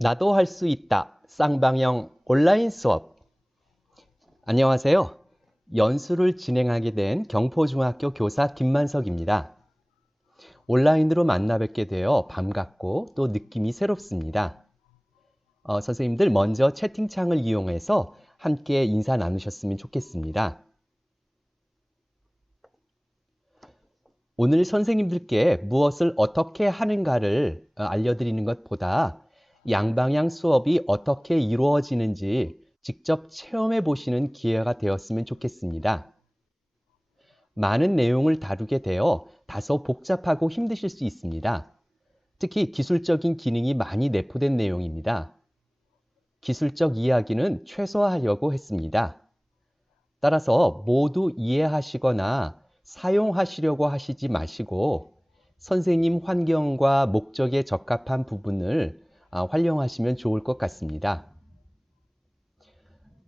나도 할 수 있다. 쌍방향 온라인 수업. 안녕하세요. 연수를 진행하게 된 경포중학교 교사 김만석입니다. 온라인으로 만나 뵙게 되어 반갑고 또 느낌이 새롭습니다. 선생님들 먼저 채팅창을 이용해서 함께 인사 나누셨으면 좋겠습니다. 오늘 선생님들께 무엇을 어떻게 하는가를 알려드리는 것보다 양방향 수업이 어떻게 이루어지는지 직접 체험해 보시는 기회가 되었으면 좋겠습니다. 많은 내용을 다루게 되어 다소 복잡하고 힘드실 수 있습니다. 특히 기술적인 기능이 많이 내포된 내용입니다. 기술적 이야기는 최소화하려고 했습니다. 따라서 모두 이해하시거나 사용하시려고 하시지 마시고 선생님 환경과 목적에 적합한 부분을 활용하시면 좋을 것 같습니다.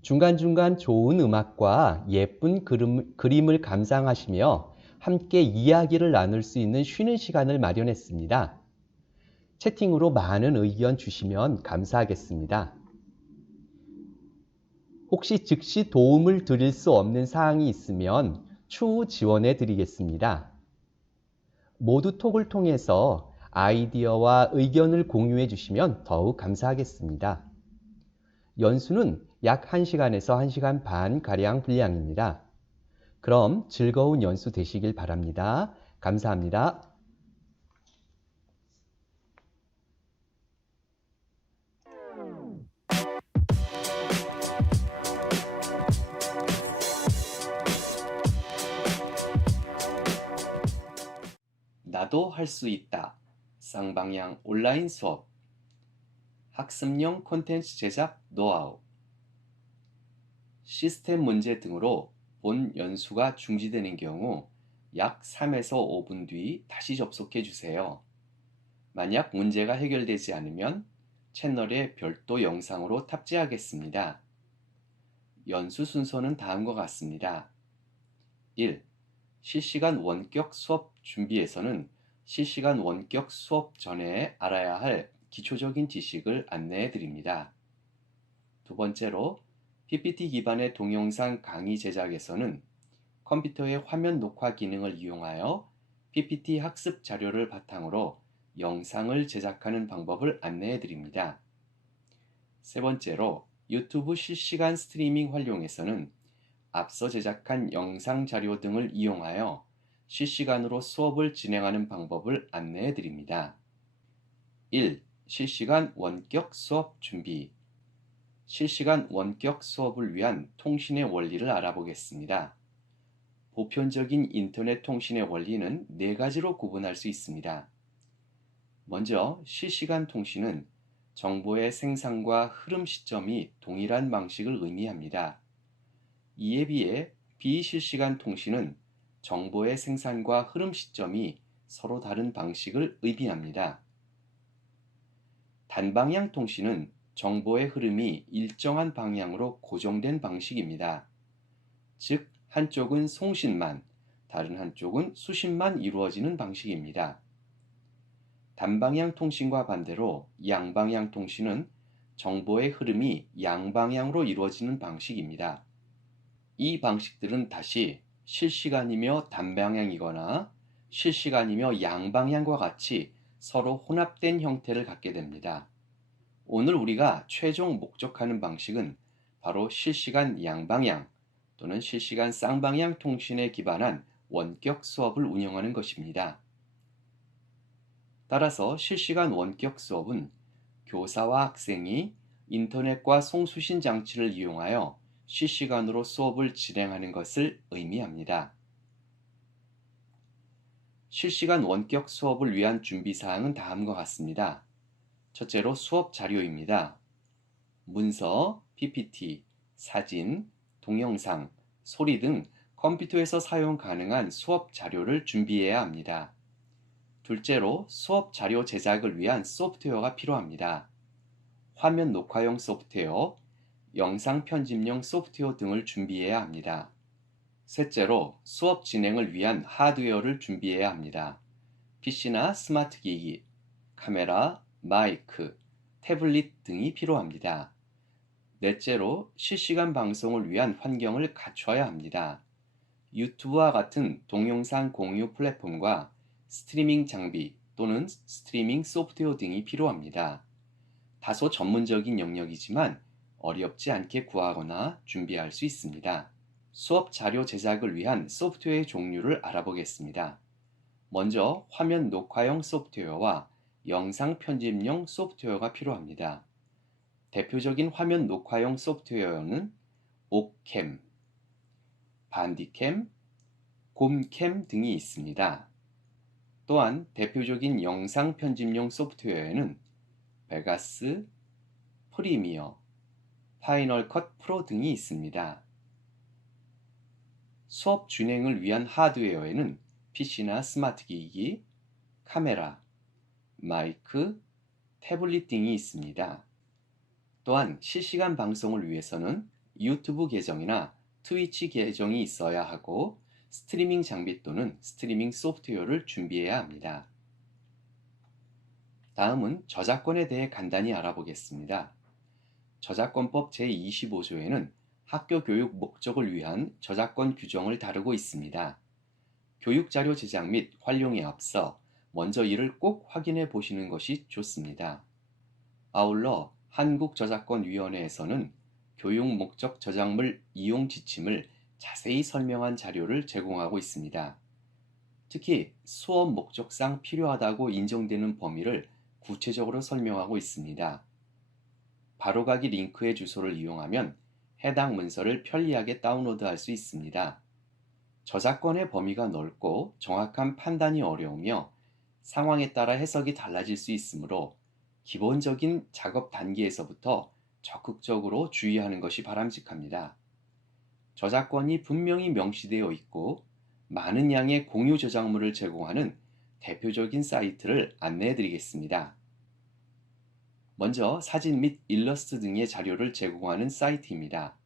중간중간 좋은 음악과 예쁜 그림을 감상하시며 함께 이야기를 나눌 수 있는 쉬는 시간을 마련했습니다. 채팅으로 많은 의견 주시면 감사하겠습니다. 혹시 즉시 도움을 드릴 수 없는 사항이 있으면 추후 지원해 드리겠습니다. 모두 톡을 통해서 아이디어와 의견을 공유해 주시면 더욱 감사하겠습니다. 연수는 약 1시간에서 1시간 반 가량 분량입니다. 그럼 즐거운 연수 되시길 바랍니다. 감사합니다. 나도 할 수 있다. 쌍방향 온라인 수업. 학습용 콘텐츠 제작 노하우. 시스템 문제 등으로 본 연수가 중지되는 경우 약 3에서 5분 뒤 다시 접속해 주세요. 만약 문제가 해결되지 않으면 채널에 별도 영상으로 탑재하겠습니다. 연수 순서는 다음과 같습니다. 1. 실시간 원격 수업 준비에서는 실시간 원격 수업 전에 알아야 할 기초적인 지식을 안내해 드립니다. 두 번째로 PPT 기반의 동영상 강의 제작에서는 컴퓨터의 화면 녹화 기능을 이용하여 PPT 학습 자료를 바탕으로 영상을 제작하는 방법을 안내해 드립니다. 세 번째로 유튜브 실시간 스트리밍 활용에서는 앞서 제작한 영상 자료 등을 이용하여 실시간으로 수업을 진행하는 방법을 안내해 드립니다. 1. 실시간 원격 수업 준비. 실시간 원격 수업을 위한 통신의 원리를 알아보겠습니다. 보편적인 인터넷 통신의 원리는 4가지로 구분할 수 있습니다. 먼저 실시간 통신은 정보의 생산과 흐름 시점이 동일한 방식을 의미합니다. 이에 비해 비실시간 통신은 정보의 생산과 흐름 시점이 서로 다른 방식을 의미합니다. 단방향 통신은 정보의 흐름이 일정한 방향으로 고정된 방식입니다. 즉, 한쪽은 송신만, 다른 한쪽은 수신만 이루어지는 방식입니다. 단방향 통신과 반대로 양방향 통신은 정보의 흐름이 양방향으로 이루어지는 방식입니다. 이 방식들은 다시 실시간이며 단방향이거나 실시간이며 양방향과 같이 서로 혼합된 형태를 갖게 됩니다. 오늘 우리가 최종 목적하는 방식은 바로 실시간 양방향 또는 실시간 쌍방향 통신에 기반한 원격 수업을 운영하는 것입니다. 따라서 실시간 원격 수업은 교사와 학생이 인터넷과 송수신 장치를 이용하여 실시간으로 수업을 진행하는 것을 의미합니다. 실시간 원격 수업을 위한 준비사항은 다음과 같습니다. 첫째로 수업 자료입니다. 문서, PPT, 사진, 동영상, 소리 등 컴퓨터에서 사용 가능한 수업 자료를 준비해야 합니다. 둘째로 수업 자료 제작을 위한 소프트웨어가 필요합니다. 화면 녹화용 소프트웨어, 영상 편집용 소프트웨어 등을 준비해야 합니다. 셋째로 수업 진행을 위한 하드웨어를 준비해야 합니다. PC나 스마트 기기, 카메라, 마이크, 태블릿 등이 필요합니다. 넷째로 실시간 방송을 위한 환경을 갖춰야 합니다. 유튜브와 같은 동영상 공유 플랫폼과 스트리밍 장비 또는 스트리밍 소프트웨어 등이 필요합니다. 다소 전문적인 영역이지만 어렵지 않게 구하거나 준비할 수 있습니다. 수업 자료 제작을 위한 소프트웨어의 종류를 알아보겠습니다. 먼저 화면 녹화용 소프트웨어와 영상 편집용 소프트웨어가 필요합니다. 대표적인 화면 녹화용 소프트웨어는 옥캠, 반디캠, 곰캠 등이 있습니다. 또한 대표적인 영상 편집용 소프트웨어에는 베가스, 프리미어, 파이널 컷 프로 등이 있습니다. 수업 진행을 위한 하드웨어에는 PC나 스마트 기기, 카메라, 마이크, 태블릿 등이 있습니다. 또한 실시간 방송을 위해서는 유튜브 계정이나 트위치 계정이 있어야 하고 스트리밍 장비 또는 스트리밍 소프트웨어를 준비해야 합니다. 다음은 저작권에 대해 간단히 알아보겠습니다. 저작권법 제25조에는 학교 교육 목적을 위한 저작권 규정을 다루고 있습니다. 교육자료 제작 및 활용에 앞서 먼저 이를 꼭 확인해 보시는 것이 좋습니다. 아울러 한국저작권위원회에서는 교육 목적 저작물 이용 지침을 자세히 설명한 자료를 제공하고 있습니다. 특히 수업 목적상 필요하다고 인정되는 범위를 구체적으로 설명하고 있습니다. 바로가기 링크의 주소를 이용하면 해당 문서를 편리하게 다운로드할 수 있습니다. 저작권의 범위가 넓고 정확한 판단이 어려우며 상황에 따라 해석이 달라질 수 있으므로 기본적인 작업 단계에서부터 적극적으로 주의하는 것이 바람직합니다. 저작권이 분명히 명시되어 있고 많은 양의 공유 저작물을 제공하는 대표적인 사이트를 안내해 드리겠습니다. 먼저 사진 및 일러스트 등의 자료를 제공하는 사이트입니다.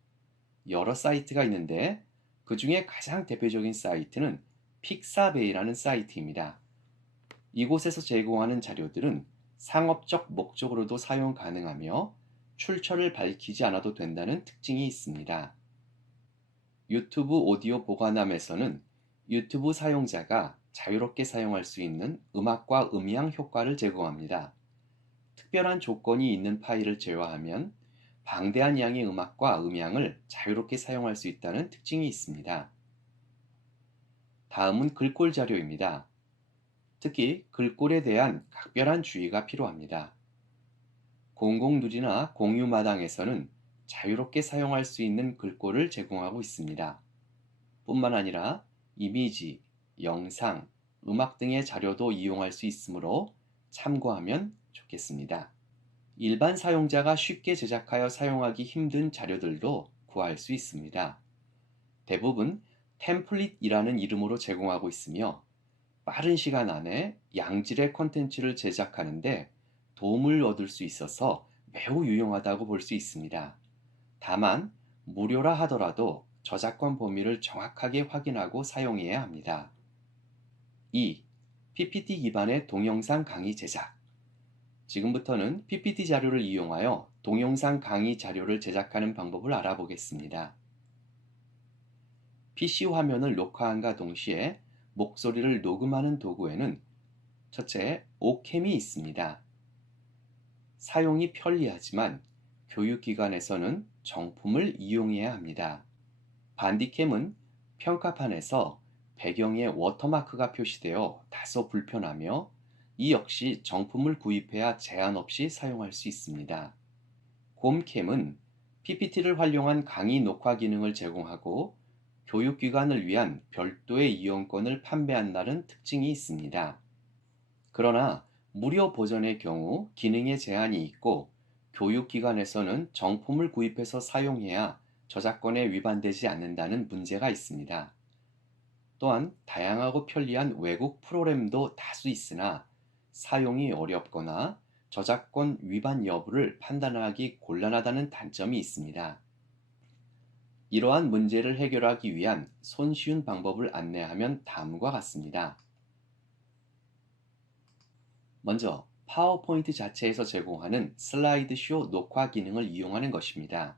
여러 사이트가 있는데 그 중에 가장 대표적인 사이트는 픽사베이라는 사이트입니다. 이곳에서 제공하는 자료들은 상업적 목적으로도 사용 가능하며 출처를 밝히지 않아도 된다는 특징이 있습니다. 유튜브 오디오 보관함에서는 유튜브 사용자가 자유롭게 사용할 수 있는 음악과 음향 효과를 제공합니다. 특별한 조건이 있는 파일을 제외하면 방대한 양의 음악과 음향을 자유롭게 사용할 수 있다는 특징이 있습니다. 다음은 글꼴 자료입니다. 특히 글꼴에 대한 각별한 주의가 필요합니다. 공공누리나 공유마당에서는 자유롭게 사용할 수 있는 글꼴을 제공하고 있습니다. 뿐만 아니라 이미지, 영상, 음악 등의 자료도 이용할 수 있으므로 참고하면 좋겠습니다. 일반 사용자가 쉽게 제작하여 사용하기 힘든 자료들도 구할 수 있습니다. 대부분 템플릿이라는 이름으로 제공하고 있으며 빠른 시간 안에 양질의 콘텐츠를 제작하는데 도움을 얻을 수 있어서 매우 유용하다고 볼 수 있습니다. 다만 무료라 하더라도 저작권 범위를 정확하게 확인하고 사용해야 합니다. 2. PPT 기반의 동영상 강의 제작. 지금부터는 PPT 자료를 이용하여 동영상 강의 자료를 제작하는 방법을 알아보겠습니다. PC 화면을 녹화함과 동시에 목소리를 녹음하는 도구에는 첫째, 오캠이 있습니다. 사용이 편리하지만 교육기관에서는 정품을 이용해야 합니다. 반디캠은 평가판에서 배경에 워터마크가 표시되어 다소 불편하며 이 역시 정품을 구입해야 제한 없이 사용할 수 있습니다. 곰캠은 PPT를 활용한 강의 녹화 기능을 제공하고 교육기관을 위한 별도의 이용권을 판매한다는 특징이 있습니다. 그러나 무료 버전의 경우 기능에 제한이 있고 교육기관에서는 정품을 구입해서 사용해야 저작권에 위반되지 않는다는 문제가 있습니다. 또한 다양하고 편리한 외국 프로그램도 다수 있으나 사용이 어렵거나 저작권 위반 여부를 판단하기 곤란하다는 단점이 있습니다. 이러한 문제를 해결하기 위한 손쉬운 방법을 안내하면 다음과 같습니다. 먼저 파워포인트 자체에서 제공하는 슬라이드쇼 녹화 기능을 이용하는 것입니다.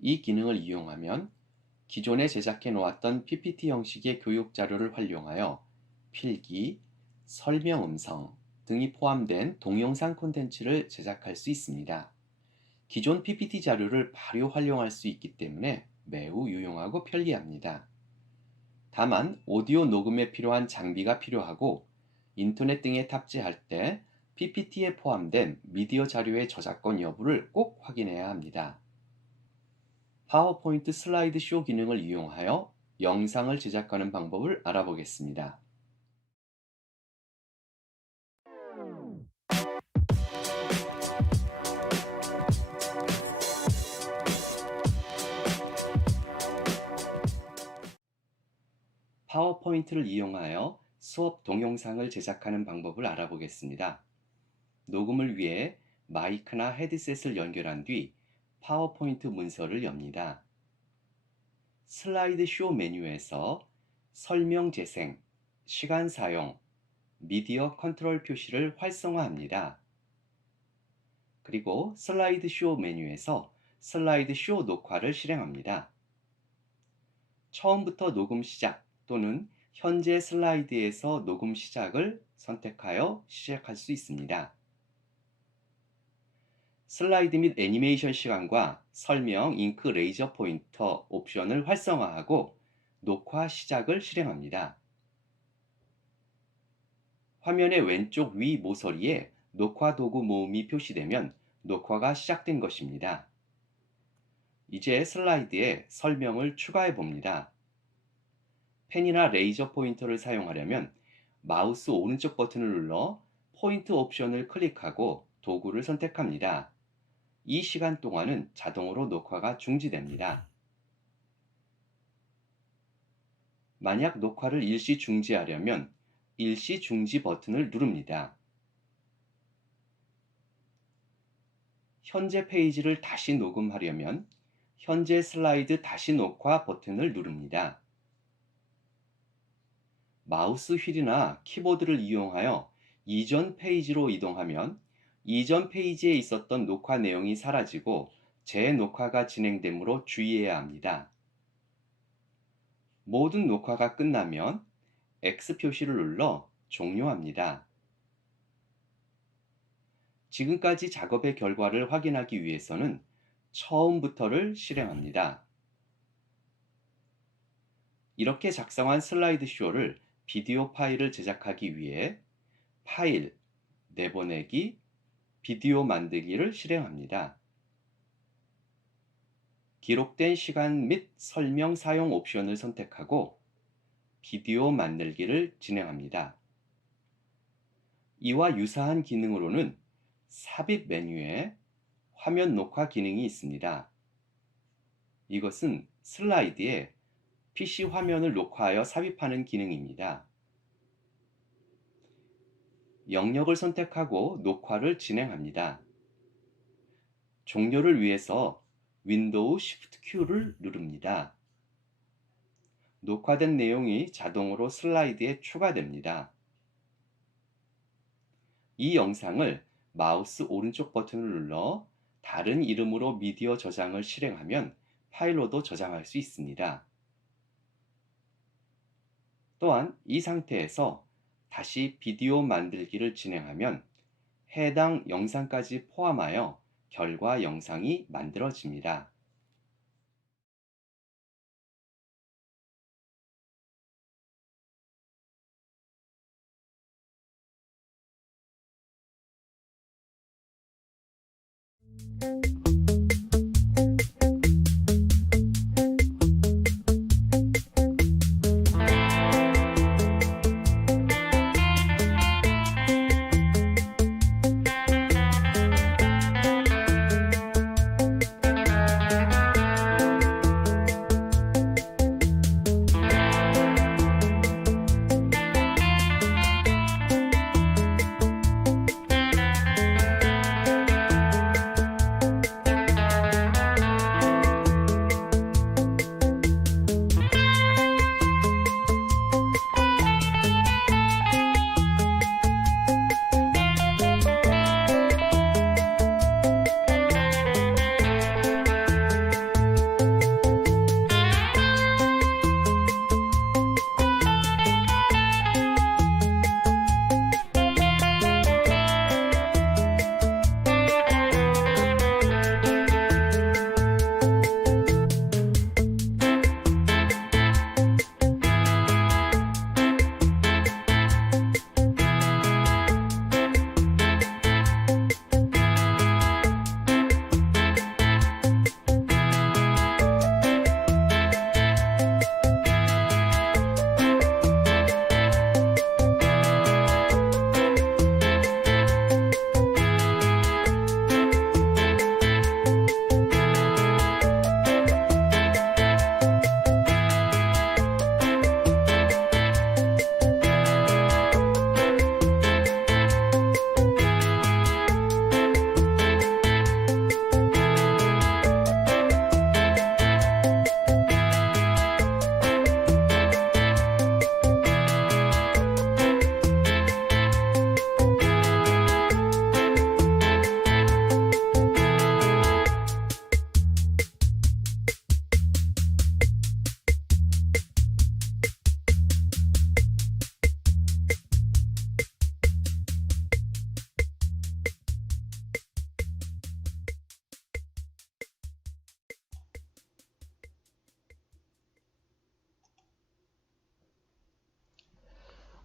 이 기능을 이용하면 기존에 제작해 놓았던 PPT 형식의 교육 자료를 활용하여 필기, 설명 음성 등이 포함된 동영상 콘텐츠를 제작할 수 있습니다. 기존 PPT 자료를 바로 활용할 수 있기 때문에 매우 유용하고 편리합니다. 다만 오디오 녹음에 필요한 장비가 필요하고 인터넷 등에 탑재할 때 PPT에 포함된 미디어 자료의 저작권 여부를 꼭 확인해야 합니다. 파워포인트 슬라이드 쇼 기능을 이용하여 영상을 제작하는 방법을 알아보겠습니다. 파워포인트를 이용하여 수업 동영상을 제작하는 방법을 알아보겠습니다. 녹음을 위해 마이크나 헤드셋을 연결한 뒤 파워포인트 문서를 엽니다. 슬라이드 쇼 메뉴에서 설명 재생, 시간 사용, 미디어 컨트롤 표시를 활성화합니다. 그리고 슬라이드 쇼 메뉴에서 슬라이드 쇼 녹화를 실행합니다. 처음부터 녹음 시작 또는 현재 슬라이드에서 녹음 시작을 선택하여 시작할 수 있습니다. 슬라이드 및 애니메이션 시간과 설명, 잉크, 레이저 포인터 옵션을 활성화하고 녹화 시작을 실행합니다. 화면의 왼쪽 위 모서리에 녹화 도구 모음이 표시되면 녹화가 시작된 것입니다. 이제 슬라이드에 설명을 추가해 봅니다. 펜이나 레이저 포인터를 사용하려면 마우스 오른쪽 버튼을 눌러 포인트 옵션을 클릭하고 도구를 선택합니다. 이 시간 동안은 자동으로 녹화가 중지됩니다. 만약 녹화를 일시 중지하려면 일시 중지 버튼을 누릅니다. 현재 페이지를 다시 녹음하려면 현재 슬라이드 다시 녹화 버튼을 누릅니다. 마우스 휠이나 키보드를 이용하여 이전 페이지로 이동하면 이전 페이지에 있었던 녹화 내용이 사라지고 재녹화가 진행되므로 주의해야 합니다. 모든 녹화가 끝나면 X 표시를 눌러 종료합니다. 지금까지 작업의 결과를 확인하기 위해서는 처음부터를 실행합니다. 이렇게 작성한 슬라이드 쇼를 비디오 파일을 제작하기 위해 파일, 내보내기, 비디오 만들기를 실행합니다. 기록된 시간 및 설명 사용 옵션을 선택하고 비디오 만들기를 진행합니다. 이와 유사한 기능으로는 삽입 메뉴에 화면 녹화 기능이 있습니다. 이것은 슬라이드에 PC 화면을 녹화하여 삽입하는 기능입니다. 영역을 선택하고 녹화를 진행합니다. 종료를 위해서 윈도우 Shift Q를 누릅니다. 녹화된 내용이 자동으로 슬라이드에 추가됩니다. 이 영상을 마우스 오른쪽 버튼을 눌러 다른 이름으로 미디어 저장을 실행하면 파일로도 저장할 수 있습니다. 또한 이 상태에서 다시 비디오 만들기를 진행하면 해당 영상까지 포함하여 결과 영상이 만들어집니다.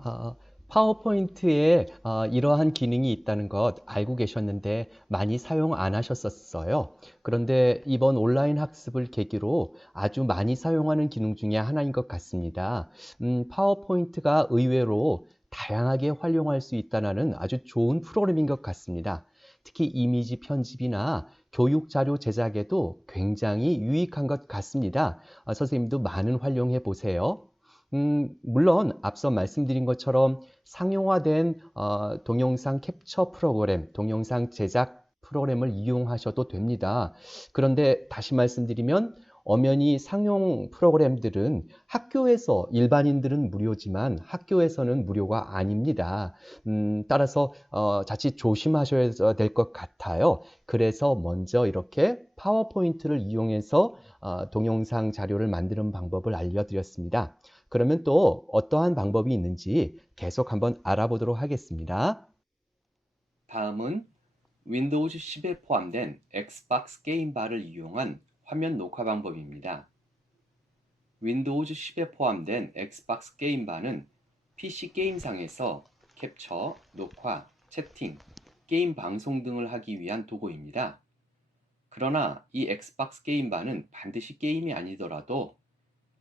아, 파워포인트에 이러한 기능이 있다는 것 알고 계셨는데 많이 사용 안 하셨었어요. 그런데 이번 온라인 학습을 계기로 아주 많이 사용하는 기능 중에 하나인 것 같습니다. 파워포인트가 의외로 다양하게 활용할 수 있다는 아주 좋은 프로그램인 것 같습니다. 특히 이미지 편집이나 교육 자료 제작에도 굉장히 유익한 것 같습니다. 선생님도 많은 활용해 보세요. 물론 앞서 말씀드린 것처럼 상용화된 동영상 캡처 프로그램, 동영상 제작 프로그램을 이용하셔도 됩니다. 그런데 다시 말씀드리면 엄연히 상용 프로그램들은 학교에서 일반인들은 무료지만 학교에서는 무료가 아닙니다. 따라서 자칫 조심하셔야 될 것 같아요. 그래서 먼저 이렇게 파워포인트를 이용해서 동영상 자료를 만드는 방법을 알려드렸습니다. 그러면 또 어떠한 방법이 있는지 계속 한번 알아보도록 하겠습니다. 다음은 윈도우즈 10에 포함된 엑스박스 게임바를 이용한 화면 녹화 방법입니다. 윈도우즈 10에 포함된 엑스박스 게임바는 PC 게임상에서 캡처, 녹화, 채팅, 게임 방송 등을 하기 위한 도구입니다. 그러나 이 엑스박스 게임바는 반드시 게임이 아니더라도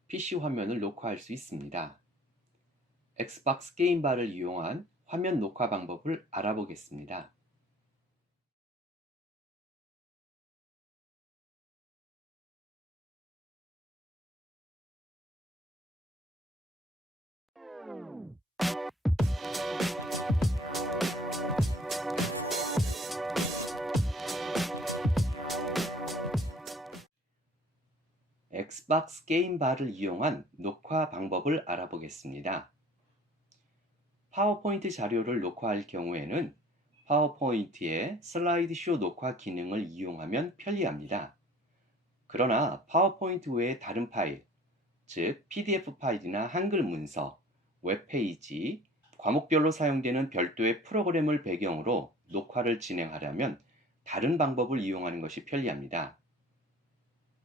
PC 화면을 녹화할 수 있습니다. 엑스박스 게임바를 이용한 화면 녹화 방법을 알아보겠습니다. 엑스박스 게임바를 이용한 녹화 방법을 알아보겠습니다. 파워포인트 자료를 녹화할 경우에는 파워포인트의 슬라이드쇼 녹화 기능을 이용하면 편리합니다. 그러나 파워포인트 외의 다른 파일, 즉 PDF 파일이나 한글 문서, 웹페이지, 과목별로 사용되는 별도의 프로그램을 배경으로 녹화를 진행하려면 다른 방법을 이용하는 것이 편리합니다.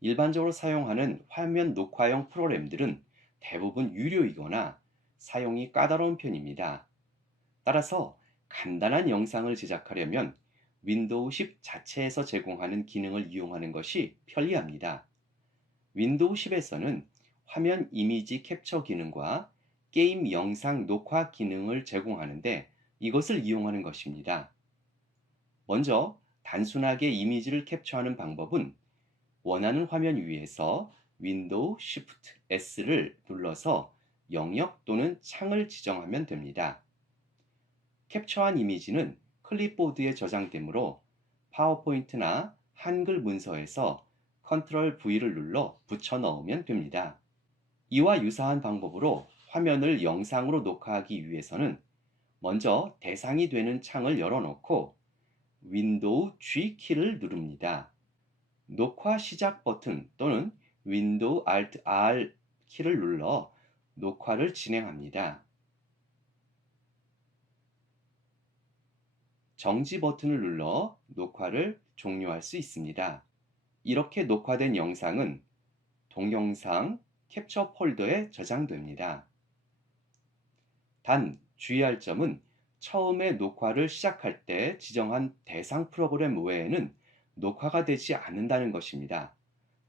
일반적으로 사용하는 화면 녹화용 프로그램들은 대부분 유료이거나 사용이 까다로운 편입니다. 따라서 간단한 영상을 제작하려면 윈도우 10 자체에서 제공하는 기능을 이용하는 것이 편리합니다. 윈도우 10에서는 화면 이미지 캡처 기능과 게임 영상 녹화 기능을 제공하는데 이것을 이용하는 것입니다. 먼저 단순하게 이미지를 캡처하는 방법은 원하는 화면 위에서 윈도우 Shift S를 눌러서 영역 또는 창을 지정하면 됩니다. 캡처한 이미지는 클립보드에 저장되므로 파워포인트나 한글 문서에서 컨트롤 V를 눌러 붙여 넣으면 됩니다. 이와 유사한 방법으로 화면을 영상으로 녹화하기 위해서는 먼저 대상이 되는 창을 열어놓고 윈도우 G 키를 누릅니다. 녹화 시작 버튼 또는 윈도우 Alt R 키를 눌러 녹화를 진행합니다. 정지 버튼을 눌러 녹화를 종료할 수 있습니다. 이렇게 녹화된 영상은 동영상 캡처 폴더에 저장됩니다. 단 주의할 점은 처음에 녹화를 시작할 때 지정한 대상 프로그램 외에는 녹화가 되지 않는다는 것입니다.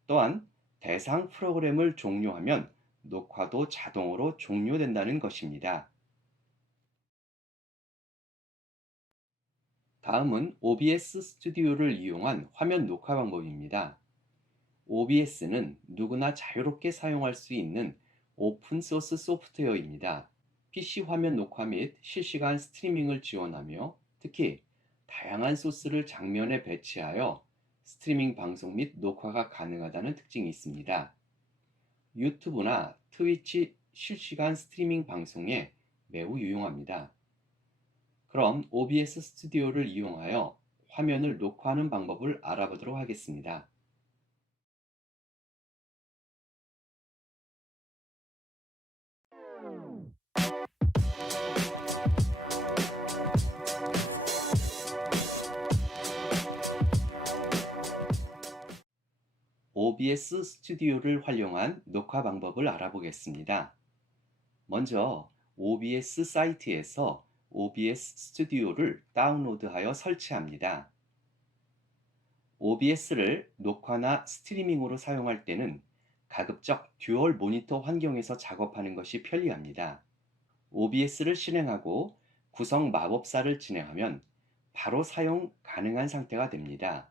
또한 대상 프로그램을 종료하면 녹화도 자동으로 종료된다는 것입니다. 다음은 OBS 스튜디오를 이용한 화면 녹화 방법입니다. OBS는 누구나 자유롭게 사용할 수 있는 오픈소스 소프트웨어입니다. PC 화면 녹화 및 실시간 스트리밍을 지원하며 특히 다양한 소스를 장면에 배치하여 스트리밍 방송 및 녹화가 가능하다는 특징이 있습니다. 유튜브나 트위치 실시간 스트리밍 방송에 매우 유용합니다. 그럼 OBS 스튜디오를 이용하여 화면을 녹화하는 방법을 알아보도록 하겠습니다. OBS 스튜디오를 활용한 녹화 방법을 알아보겠습니다. 먼저 OBS 사이트에서 OBS 스튜디오를 다운로드하여 설치합니다. OBS를 녹화나 스트리밍으로 사용할 때는 가급적 듀얼 모니터 환경에서 작업하는 것이 편리합니다. OBS를 실행하고 구성 마법사를 진행하면 바로 사용 가능한 상태가 됩니다.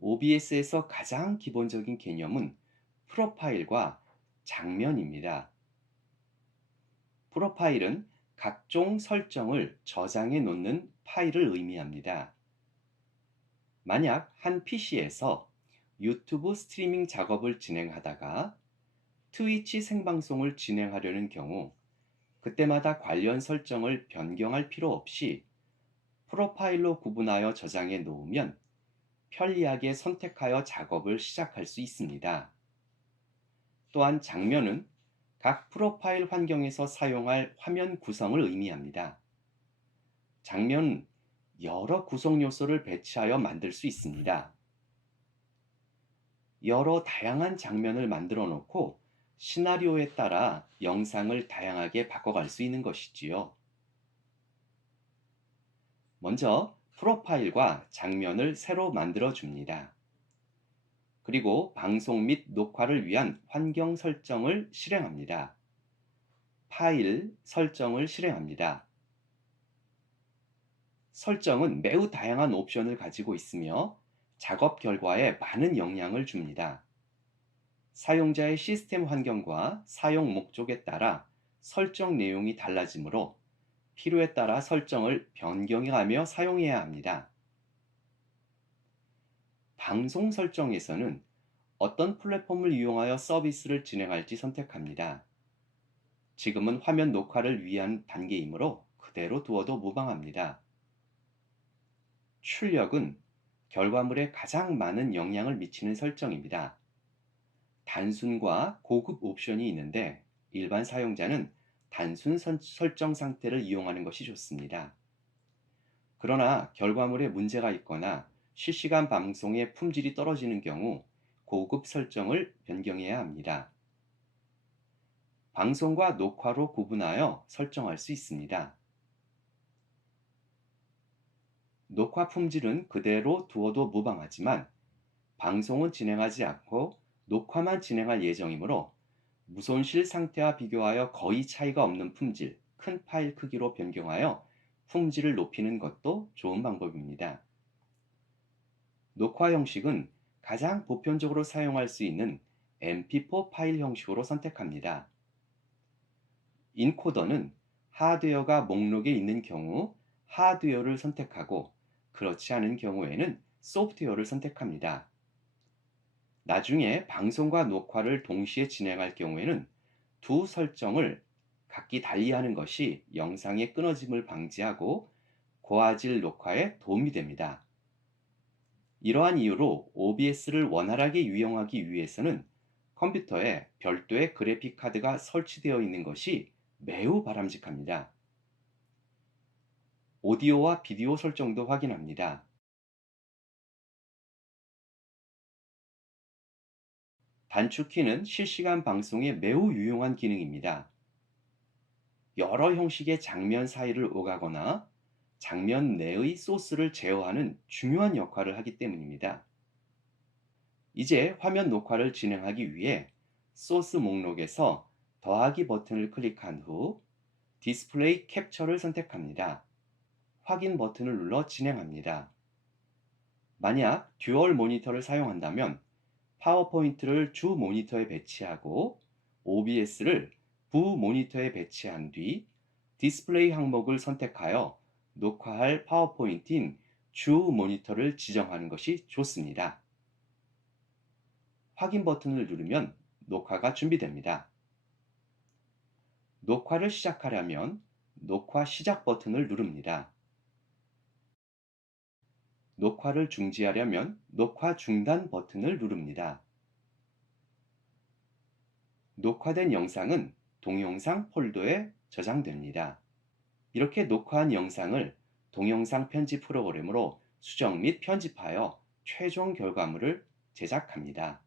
OBS에서 가장 기본적인 개념은 프로파일과 장면입니다. 프로파일은 각종 설정을 저장해 놓는 파일을 의미합니다. 만약 한 PC에서 유튜브 스트리밍 작업을 진행하다가 트위치 생방송을 진행하려는 경우 그때마다 관련 설정을 변경할 필요 없이 프로파일로 구분하여 저장해 놓으면 편리하게 선택하여 작업을 시작할 수 있습니다. 또한 장면은 각 프로파일 환경에서 사용할 화면 구성을 의미합니다. 장면은 여러 구성 요소를 배치하여 만들 수 있습니다. 여러 다양한 장면을 만들어 놓고 시나리오에 따라 영상을 다양하게 바꿔갈 수 있는 것이지요. 먼저 프로파일과 장면을 새로 만들어 줍니다. 그리고 방송 및 녹화를 위한 환경 설정을 실행합니다. 파일 설정을 실행합니다. 설정은 매우 다양한 옵션을 가지고 있으며 작업 결과에 많은 영향을 줍니다. 사용자의 시스템 환경과 사용 목적에 따라 설정 내용이 달라지므로 필요에 따라 설정을 변경하며 사용해야 합니다. 방송 설정에서는 어떤 플랫폼을 이용하여 서비스를 진행할지 선택합니다. 지금은 화면 녹화를 위한 단계이므로 그대로 두어도 무방합니다. 출력은 결과물에 가장 많은 영향을 미치는 설정입니다. 단순과 고급 옵션이 있는데 일반 사용자는 단순 설정 상태를 이용하는 것이 좋습니다. 그러나 결과물에 문제가 있거나 실시간 방송의 품질이 떨어지는 경우 고급 설정을 변경해야 합니다. 방송과 녹화로 구분하여 설정할 수 있습니다. 녹화 품질은 그대로 두어도 무방하지만 방송은 진행하지 않고 녹화만 진행할 예정이므로 무손실 상태와 비교하여 거의 차이가 없는 품질, 큰 파일 크기로 변경하여 품질을 높이는 것도 좋은 방법입니다. 녹화 형식은 가장 보편적으로 사용할 수 있는 MP4 파일 형식으로 선택합니다. 인코더는 하드웨어가 목록에 있는 경우 하드웨어를 선택하고 그렇지 않은 경우에는 소프트웨어를 선택합니다. 나중에 방송과 녹화를 동시에 진행할 경우에는 두 설정을 각기 달리하는 것이 영상의 끊어짐을 방지하고 고화질 녹화에 도움이 됩니다. 이러한 이유로 OBS를 원활하게 이용하기 위해서는 컴퓨터에 별도의 그래픽 카드가 설치되어 있는 것이 매우 바람직합니다. 오디오와 비디오 설정도 확인합니다. 단축키는 실시간 방송에 매우 유용한 기능입니다. 여러 형식의 장면 사이를 오가거나 장면 내의 소스를 제어하는 중요한 역할을 하기 때문입니다. 이제 화면 녹화를 진행하기 위해 소스 목록에서 더하기 버튼을 클릭한 후 디스플레이 캡처를 선택합니다. 확인 버튼을 눌러 진행합니다. 만약 듀얼 모니터를 사용한다면 파워포인트를 주 모니터에 배치하고 OBS를 부 모니터에 배치한 뒤 디스플레이 항목을 선택하여 녹화할 파워포인트인 주 모니터를 지정하는 것이 좋습니다. 확인 버튼을 누르면 녹화가 준비됩니다. 녹화를 시작하려면 녹화 시작 버튼을 누릅니다. 녹화를 중지하려면 녹화 중단 버튼을 누릅니다. 녹화된 영상은 동영상 폴더에 저장됩니다. 이렇게 녹화한 영상을 동영상 편집 프로그램으로 수정 및 편집하여 최종 결과물을 제작합니다.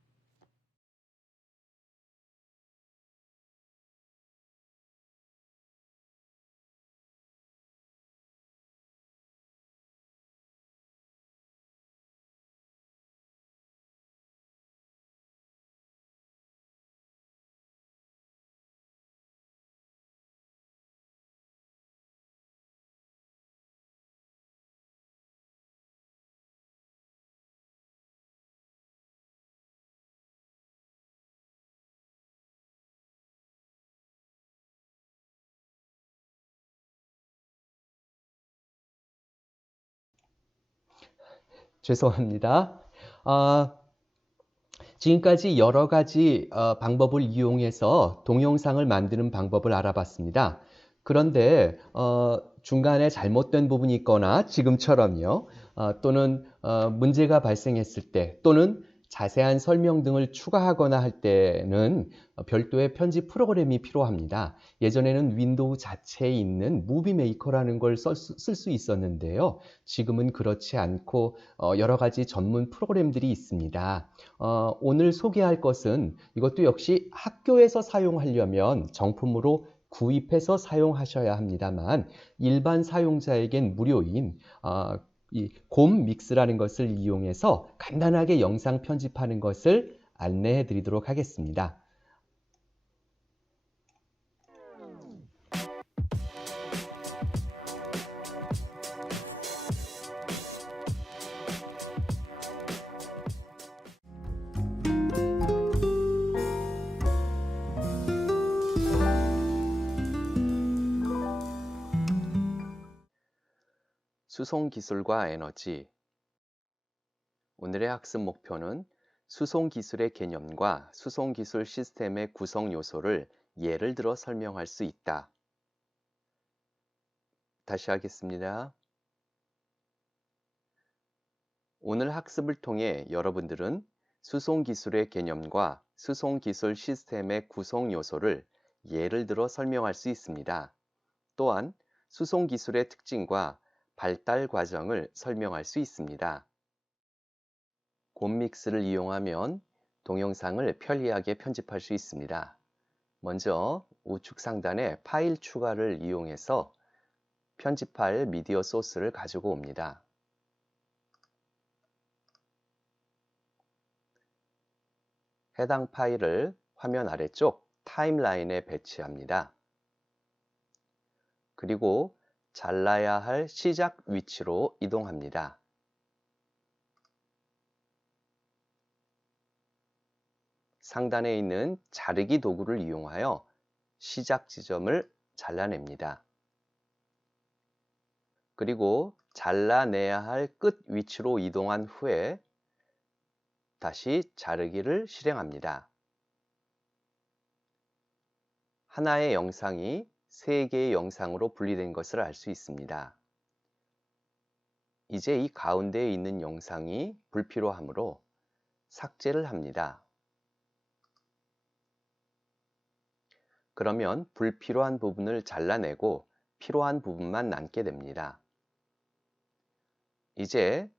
죄송합니다. 아, 지금까지 여러 가지 방법을 이용해서 동영상을 만드는 방법을 알아봤습니다. 그런데 중간에 잘못된 부분이 있거나 지금처럼요, 또는 문제가 발생했을 때 또는 자세한 설명 등을 추가하거나 할 때는 별도의 편집 프로그램이 필요합니다. 예전에는 윈도우 자체에 있는 무비 메이커라는 걸 쓸 수 있었는데요. 지금은 그렇지 않고 여러 가지 전문 프로그램들이 있습니다. 오늘 소개할 것은 이것도 역시 학교에서 사용하려면 정품으로 구입해서 사용하셔야 합니다만 일반 사용자에겐 무료인 이 곰 믹스라는 것을 이용해서 간단하게 영상 편집하는 것을 안내해 드리도록 하겠습니다. 수송 기술과 에너지. 오늘의 학습 목표는 수송 기술의 개념과 수송 기술 시스템의 구성 요소를 예를 들어 설명할 수 있다. 다시 하겠습니다. 오늘 학습을 통해 여러분들은 수송 기술의 개념과 수송 기술 시스템의 구성 요소를 예를 들어 설명할 수 있습니다. 또한 수송 기술의 특징과 발달 과정을 설명할 수 있습니다. 곰믹스를 이용하면 동영상을 편리하게 편집할 수 있습니다. 먼저 우측 상단에 파일 추가를 이용해서 편집할 미디어 소스를 가지고 옵니다. 해당 파일을 화면 아래쪽 타임라인에 배치합니다. 그리고 잘라야 할 시작 위치로 이동합니다. 상단에 있는 자르기 도구를 이용하여 시작 지점을 잘라냅니다. 그리고 잘라내야 할 끝 위치로 이동한 후에 다시 자르기를 실행합니다. 하나의 영상이 3개의 영상으로 분리된 것을 알 수 있습니다. 이제 이 가운데에 있는 영상이 불필요하므로 삭제를 합니다. 그러면 불필요한 부분을 잘라내고 필요한 부분만 남게 됩니다. 이제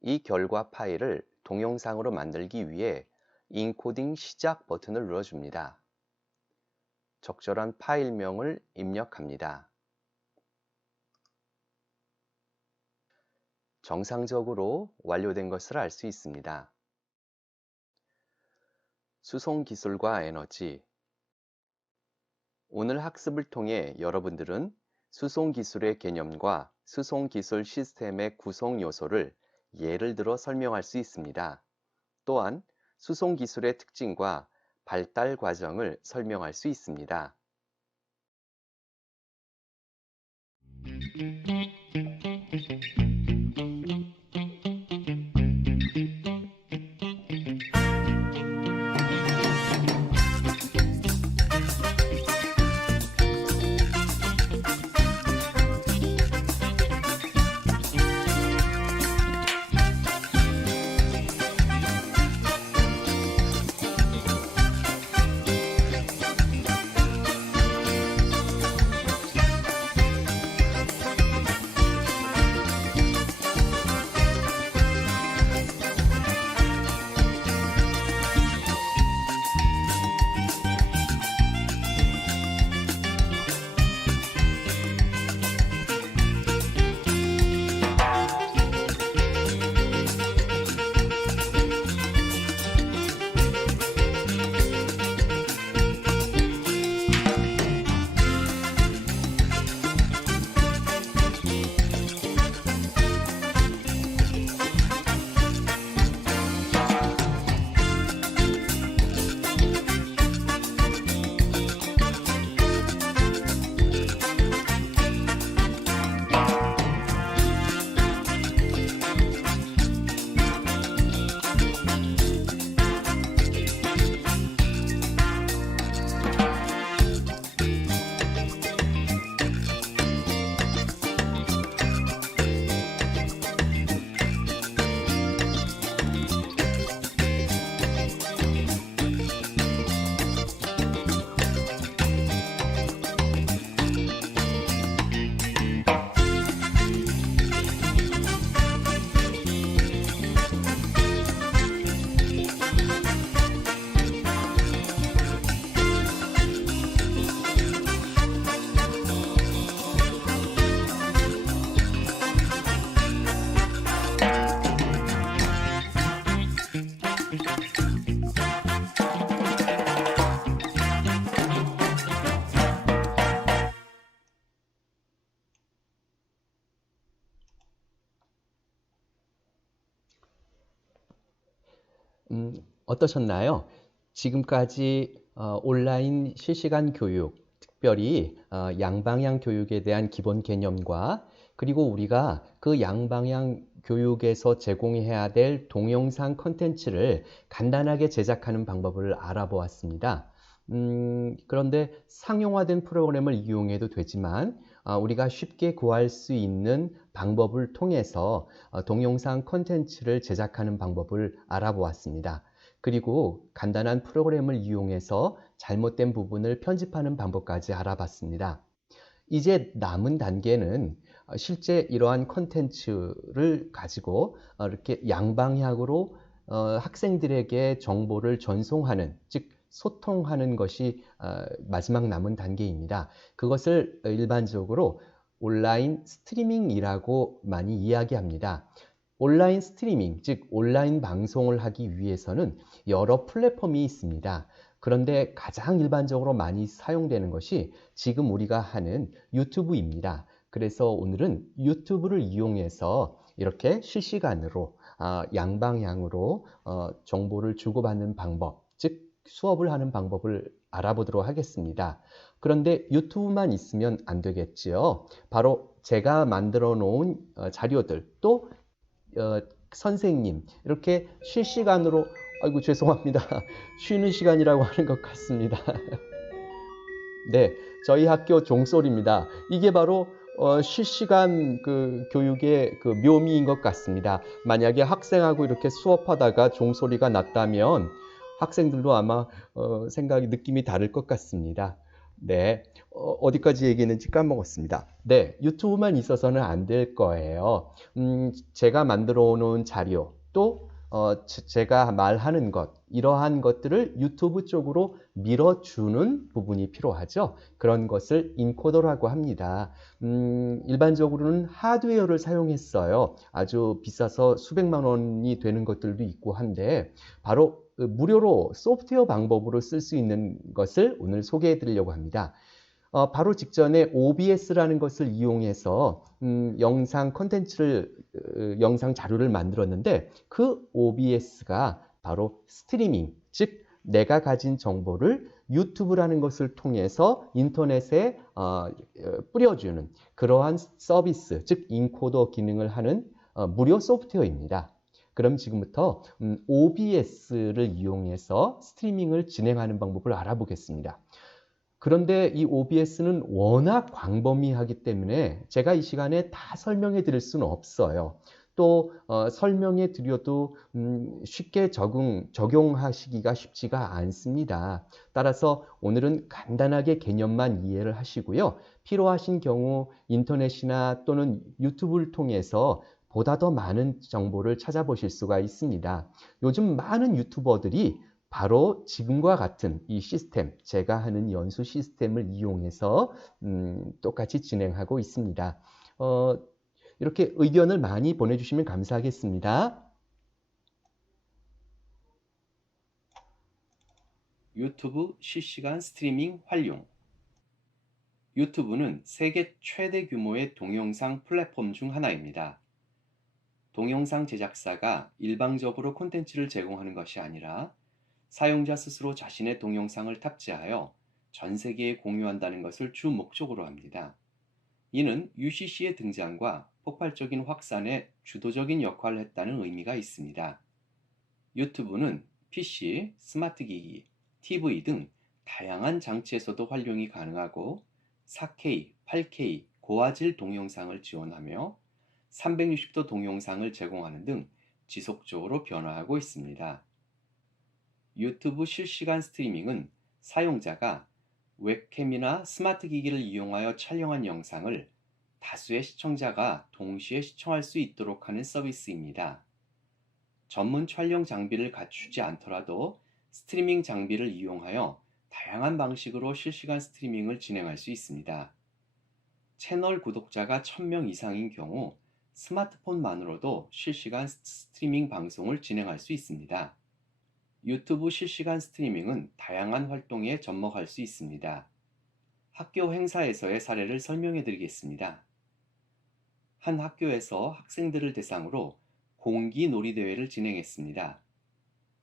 이 결과 파일을 동영상으로 만들기 위해 인코딩 시작 버튼을 눌러줍니다. 적절한 파일명을 입력합니다. 정상적으로 완료된 것을 알 수 있습니다. 수송 기술과 에너지. 오늘 학습을 통해 여러분들은 수송 기술의 개념과 수송 기술 시스템의 구성 요소를 예를 들어 설명할 수 있습니다. 또한 수송 기술의 특징과 발달 과정을 설명할 수 있습니다. 어떠셨나요? 지금까지 온라인 실시간 교육, 특별히 양방향 교육에 대한 기본 개념과 그리고 우리가 그 양방향 교육에서 제공해야 될 동영상 콘텐츠를 간단하게 제작하는 방법을 알아보았습니다. 그런데 상용화된 프로그램을 이용해도 되지만 우리가 쉽게 구할 수 있는 방법을 통해서 동영상 콘텐츠를 제작하는 방법을 알아보았습니다. 그리고 간단한 프로그램을 이용해서 잘못된 부분을 편집하는 방법까지 알아봤습니다. 이제 남은 단계는 실제 이러한 콘텐츠를 가지고 이렇게 양방향으로 학생들에게 정보를 전송하는, 즉 소통하는 것이 마지막 남은 단계입니다. 그것을 일반적으로 온라인 스트리밍이라고 많이 이야기합니다. 온라인 스트리밍, 즉 온라인 방송을 하기 위해서는 여러 플랫폼이 있습니다. 그런데 가장 일반적으로 많이 사용되는 것이 지금 우리가 하는 유튜브입니다. 그래서 오늘은 유튜브를 이용해서 이렇게 실시간으로 양방향으로 정보를 주고받는 방법, 즉 수업을 하는 방법을 알아보도록 하겠습니다. 그런데 유튜브만 있으면 안 되겠지요. 바로 제가 만들어 놓은 자료들, 또 선생님 이렇게 실시간으로, 아이고 죄송합니다. 쉬는 시간이라고 하는 것 같습니다. 네, 저희 학교 종소리입니다. 이게 바로 실시간 그 교육의 그 묘미인 것 같습니다. 만약에 학생하고 이렇게 수업하다가 종소리가 났다면 학생들도 아마 생각이, 느낌이 다를 것 같습니다. 네, 어디까지 얘기했는지 까먹었습니다. 네, 유튜브만 있어서는 안 될 거예요. 제가 만들어 놓은 자료, 또 제가 말하는 것, 이러한 것들을 유튜브 쪽으로 밀어주는 부분이 필요하죠. 그런 것을 인코더라고 합니다. 일반적으로는 하드웨어를 사용했어요. 아주 비싸서 수백만 원이 되는 것들도 있고 한데, 바로 무료로 소프트웨어 방법으로 쓸 수 있는 것을 오늘 소개해 드리려고 합니다. 바로 직전에 OBS라는 것을 이용해서 영상 콘텐츠를, 영상 자료를 만들었는데, 그 OBS가 바로 스트리밍, 즉 내가 가진 정보를 유튜브라는 것을 통해서 인터넷에 뿌려주는 그러한 서비스, 즉 인코더 기능을 하는 무료 소프트웨어입니다. 그럼 지금부터 OBS를 이용해서 스트리밍을 진행하는 방법을 알아보겠습니다. 그런데 이 OBS는 워낙 광범위하기 때문에 제가 이 시간에 다 설명해 드릴 수는 없어요. 또 설명해 드려도 쉽게 적용하시기가 쉽지가 않습니다. 따라서 오늘은 간단하게 개념만 이해를 하시고요. 필요하신 경우 인터넷이나 또는 유튜브를 통해서 보다 더 많은 정보를 찾아보실 수가 있습니다. 요즘 많은 유튜버들이 바로 지금과 같은 이 시스템, 제가 하는 연수 시스템을 이용해서 똑같이 진행하고 있습니다. 이렇게 의견을 많이 보내주시면 감사하겠습니다. 유튜브 실시간 스트리밍 활용. 유튜브는 세계 최대 규모의 동영상 플랫폼 중 하나입니다. 동영상 제작사가 일방적으로 콘텐츠를 제공하는 것이 아니라 사용자 스스로 자신의 동영상을 탑재하여 전 세계에 공유한다는 것을 주 목적으로 합니다. 이는 UCC의 등장과 폭발적인 확산에 주도적인 역할을 했다는 의미가 있습니다. 유튜브는 PC, 스마트 기기, TV 등 다양한 장치에서도 활용이 가능하고 4K, 8K 고화질 동영상을 지원하며 360도 동영상을 제공하는 등 지속적으로 변화하고 있습니다. 유튜브 실시간 스트리밍은 사용자가 웹캠이나 스마트 기기를 이용하여 촬영한 영상을 다수의 시청자가 동시에 시청할 수 있도록 하는 서비스입니다. 전문 촬영 장비를 갖추지 않더라도 스트리밍 장비를 이용하여 다양한 방식으로 실시간 스트리밍을 진행할 수 있습니다. 채널 구독자가 1000명 이상인 경우 스마트폰만으로도 실시간 스트리밍 방송을 진행할 수 있습니다. 유튜브 실시간 스트리밍은 다양한 활동에 접목할 수 있습니다. 학교 행사에서의 사례를 설명해 드리겠습니다. 한 학교에서 학생들을 대상으로 공기 놀이 대회를 진행했습니다.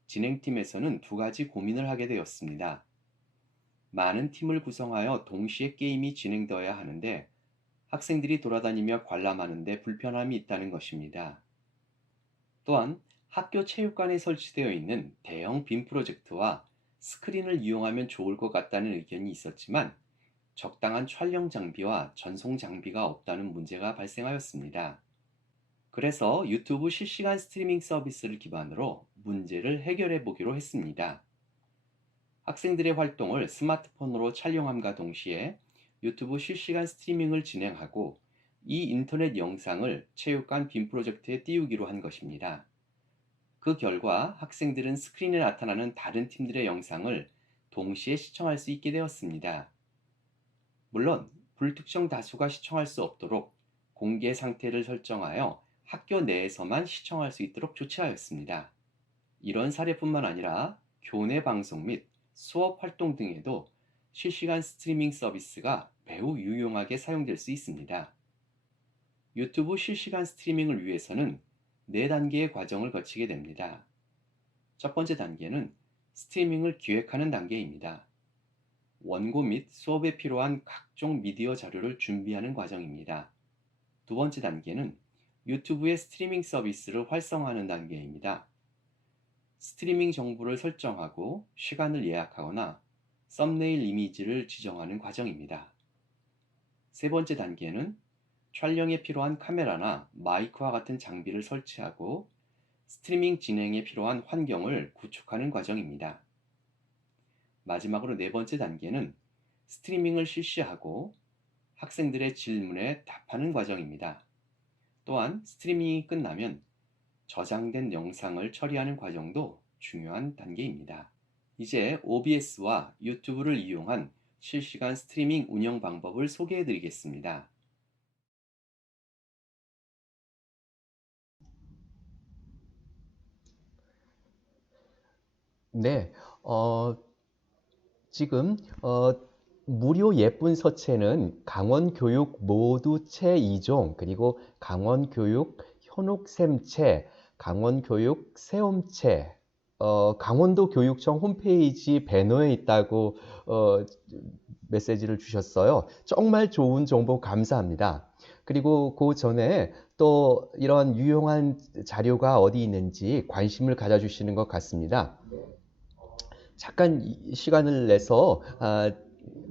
진행팀에서는 두 가지 고민을 하게 되었습니다. 많은 팀을 구성하여 동시에 게임이 진행되어야 하는데 학생들이 돌아다니며 관람하는데 불편함이 있다는 것입니다. 또한 학교 체육관에 설치되어 있는 대형 빔 프로젝트와 스크린을 이용하면 좋을 것 같다는 의견이 있었지만 적당한 촬영 장비와 전송 장비가 없다는 문제가 발생하였습니다. 그래서 유튜브 실시간 스트리밍 서비스를 기반으로 문제를 해결해 보기로 했습니다. 학생들의 활동을 스마트폰으로 촬영함과 동시에 유튜브 실시간 스트리밍을 진행하고 이 인터넷 영상을 체육관 빔 프로젝트에 띄우기로 한 것입니다. 그 결과 학생들은 스크린에 나타나는 다른 팀들의 영상을 동시에 시청할 수 있게 되었습니다. 물론 불특정 다수가 시청할 수 없도록 공개 상태를 설정하여 학교 내에서만 시청할 수 있도록 조치하였습니다. 이런 사례뿐만 아니라 교내 방송 및 수업 활동 등에도 실시간 스트리밍 서비스가 매우 유용하게 사용될 수 있습니다. 유튜브 실시간 스트리밍을 위해서는 4단계의 과정을 거치게 됩니다. 첫 번째 단계는 스트리밍을 기획하는 단계입니다. 원고 및 수업에 필요한 각종 미디어 자료를 준비하는 과정입니다. 두 번째 단계는 유튜브의 스트리밍 서비스를 활성화하는 단계입니다. 스트리밍 정보를 설정하고 시간을 예약하거나 썸네일 이미지를 지정하는 과정입니다. 세 번째 단계는 촬영에 필요한 카메라나 마이크와 같은 장비를 설치하고 스트리밍 진행에 필요한 환경을 구축하는 과정입니다. 마지막으로 네 번째 단계는 스트리밍을 실시하고 학생들의 질문에 답하는 과정입니다. 또한 스트리밍이 끝나면 저장된 영상을 처리하는 과정도 중요한 단계입니다. 이제 OBS와 유튜브를 이용한 실시간 스트리밍 운영 방법을 소개해 드리겠습니다. 네, 지금 무료 예쁜 서체는 강원교육 모두체 2종, 그리고 강원교육 현옥샘체, 강원교육 새엄체, 강원도 교육청 홈페이지 배너에 있다고 메시지를 주셨어요. 정말 좋은 정보 감사합니다. 그리고 그 전에 또 이런 유용한 자료가 어디 있는지 관심을 가져주시는 것 같습니다. 잠깐 시간을 내서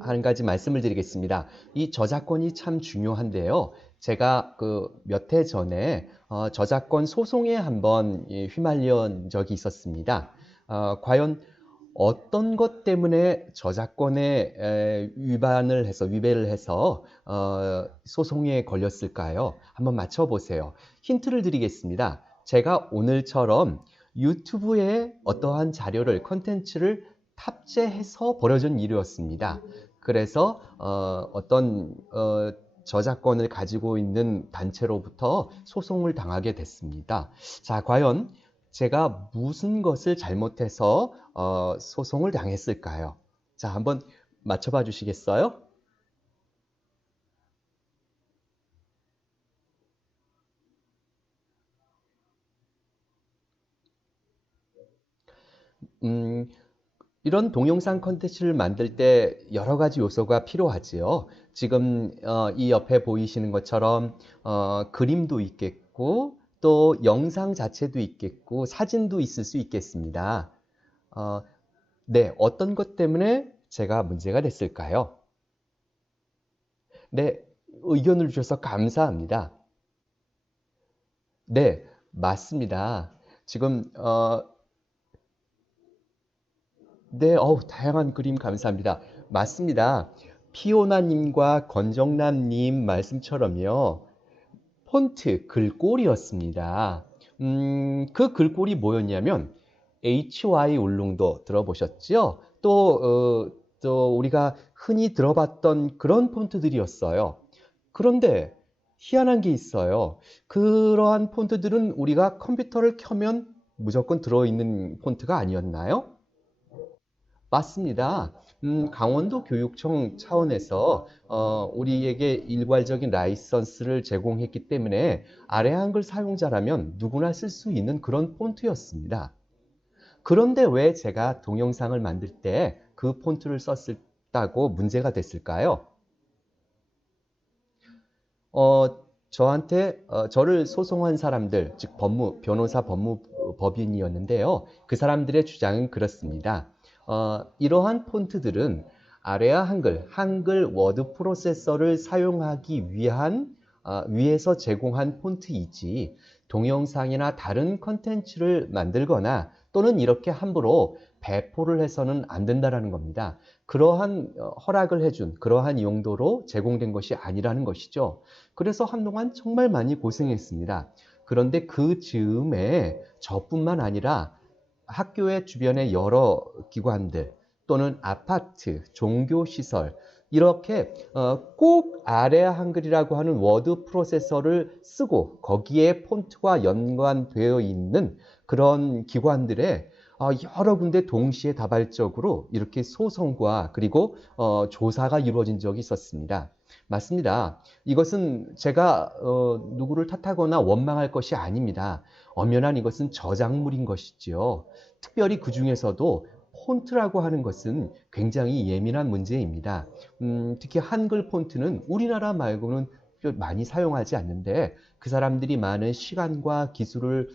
한 가지 말씀을 드리겠습니다. 이 저작권이 참 중요한데요. 제가 그 몇 해 전에 저작권 소송에 한번 휘말린 적이 있었습니다. 과연 어떤 것 때문에 저작권에 위배를 해서 소송에 걸렸을까요? 한번 맞춰보세요. 힌트를 드리겠습니다. 제가 오늘처럼 유튜브에 어떠한 자료를, 컨텐츠를 탑재해서 벌어진 일이었습니다. 그래서 어떤 저작권을 가지고 있는 단체로부터 소송을 당하게 됐습니다. 자, 과연 제가 무슨 것을 잘못해서 소송을 당했을까요? 자, 한번 맞춰봐 주시겠어요? 음, 이런 동영상 콘텐츠를 만들 때 여러 가지 요소가 필요하지요. 지금 이 옆에 보이시는 것처럼 그림도 있겠고 또 영상 자체도 있겠고 사진도 있을 수 있겠습니다. 어, 네, 어떤 것 때문에 제가 문제가 됐을까요? 네, 의견을 주셔서 감사합니다. 네, 맞습니다. 지금 네, 다양한 그림 감사합니다. 맞습니다. 피오나님과 권정남님 말씀처럼요. 폰트, 글꼴이었습니다. 그 글꼴이 뭐였냐면 HY 울릉도 들어보셨죠? 또 우리가 흔히 들어봤던 그런 폰트들이었어요. 그런데 희한한 게 있어요. 그러한 폰트들은 우리가 컴퓨터를 켜면 무조건 들어있는 폰트가 아니었나요? 맞습니다. 강원도 교육청 차원에서 우리에게 일괄적인 라이선스를 제공했기 때문에 아래 한글 사용자라면 누구나 쓸 수 있는 그런 폰트였습니다. 그런데 왜 제가 동영상을 만들 때 그 폰트를 썼다고 문제가 됐을까요? 저를 소송한 사람들, 즉 변호사 법인이었는데요. 그 사람들의 주장은 그렇습니다. 이러한 폰트들은 아래아 한글 워드 프로세서를 사용하기 위해서 제공한 폰트이지 동영상이나 다른 컨텐츠를 만들거나 또는 이렇게 함부로 배포를 해서는 안 된다라는 겁니다. 그러한 허락을 해준 그러한 용도로 제공된 것이 아니라는 것이죠. 그래서 한동안 정말 많이 고생했습니다. 그런데 그 즈음에 저뿐만 아니라 학교의 주변의 여러 기관들 또는 아파트, 종교시설 이렇게 꼭 아래아 한글이라고 하는 워드 프로세서를 쓰고 거기에 폰트와 연관되어 있는 그런 기관들의 여러 군데 동시에 다발적으로 이렇게 소송과 그리고 조사가 이루어진 적이 있었습니다. 맞습니다. 이것은 제가 누구를 탓하거나 원망할 것이 아닙니다. 엄연한 이것은 저작물인 것이지요. 특별히 그 중에서도 폰트라고 하는 것은 굉장히 예민한 문제입니다. 특히 한글 폰트는 우리나라 말고는 많이 사용하지 않는데 그 사람들이 많은 시간과 기술을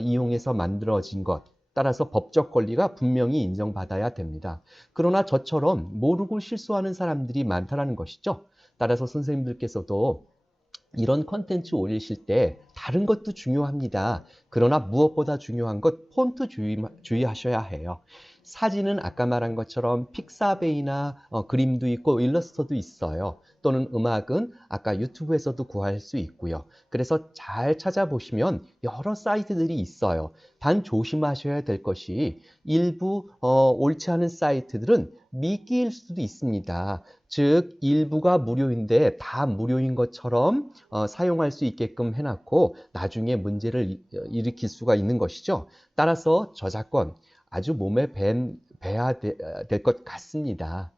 이용해서 만들어진 것, 따라서 법적 권리가 분명히 인정받아야 됩니다. 그러나 저처럼 모르고 실수하는 사람들이 많다는 것이죠. 따라서 선생님들께서도 이런 컨텐츠 올리실 때 다른 것도 중요합니다. 그러나 무엇보다 중요한 것 폰트 주의하셔야 해요. 사진은 아까 말한 것처럼 픽사베이나 그림도 있고 일러스트도 있어요. 또는 음악은 아까 유튜브에서도 구할 수 있고요. 그래서 잘 찾아보시면 여러 사이트들이 있어요. 단 조심하셔야 될 것이 일부 옳지 않은 사이트들은 미끼일 수도 있습니다. 즉 일부가 무료인데 다 무료인 것처럼 사용할 수 있게끔 해놨고 나중에 문제를 일으킬 수가 있는 것이죠. 따라서 저작권 아주 몸에 배야 될 것 같습니다.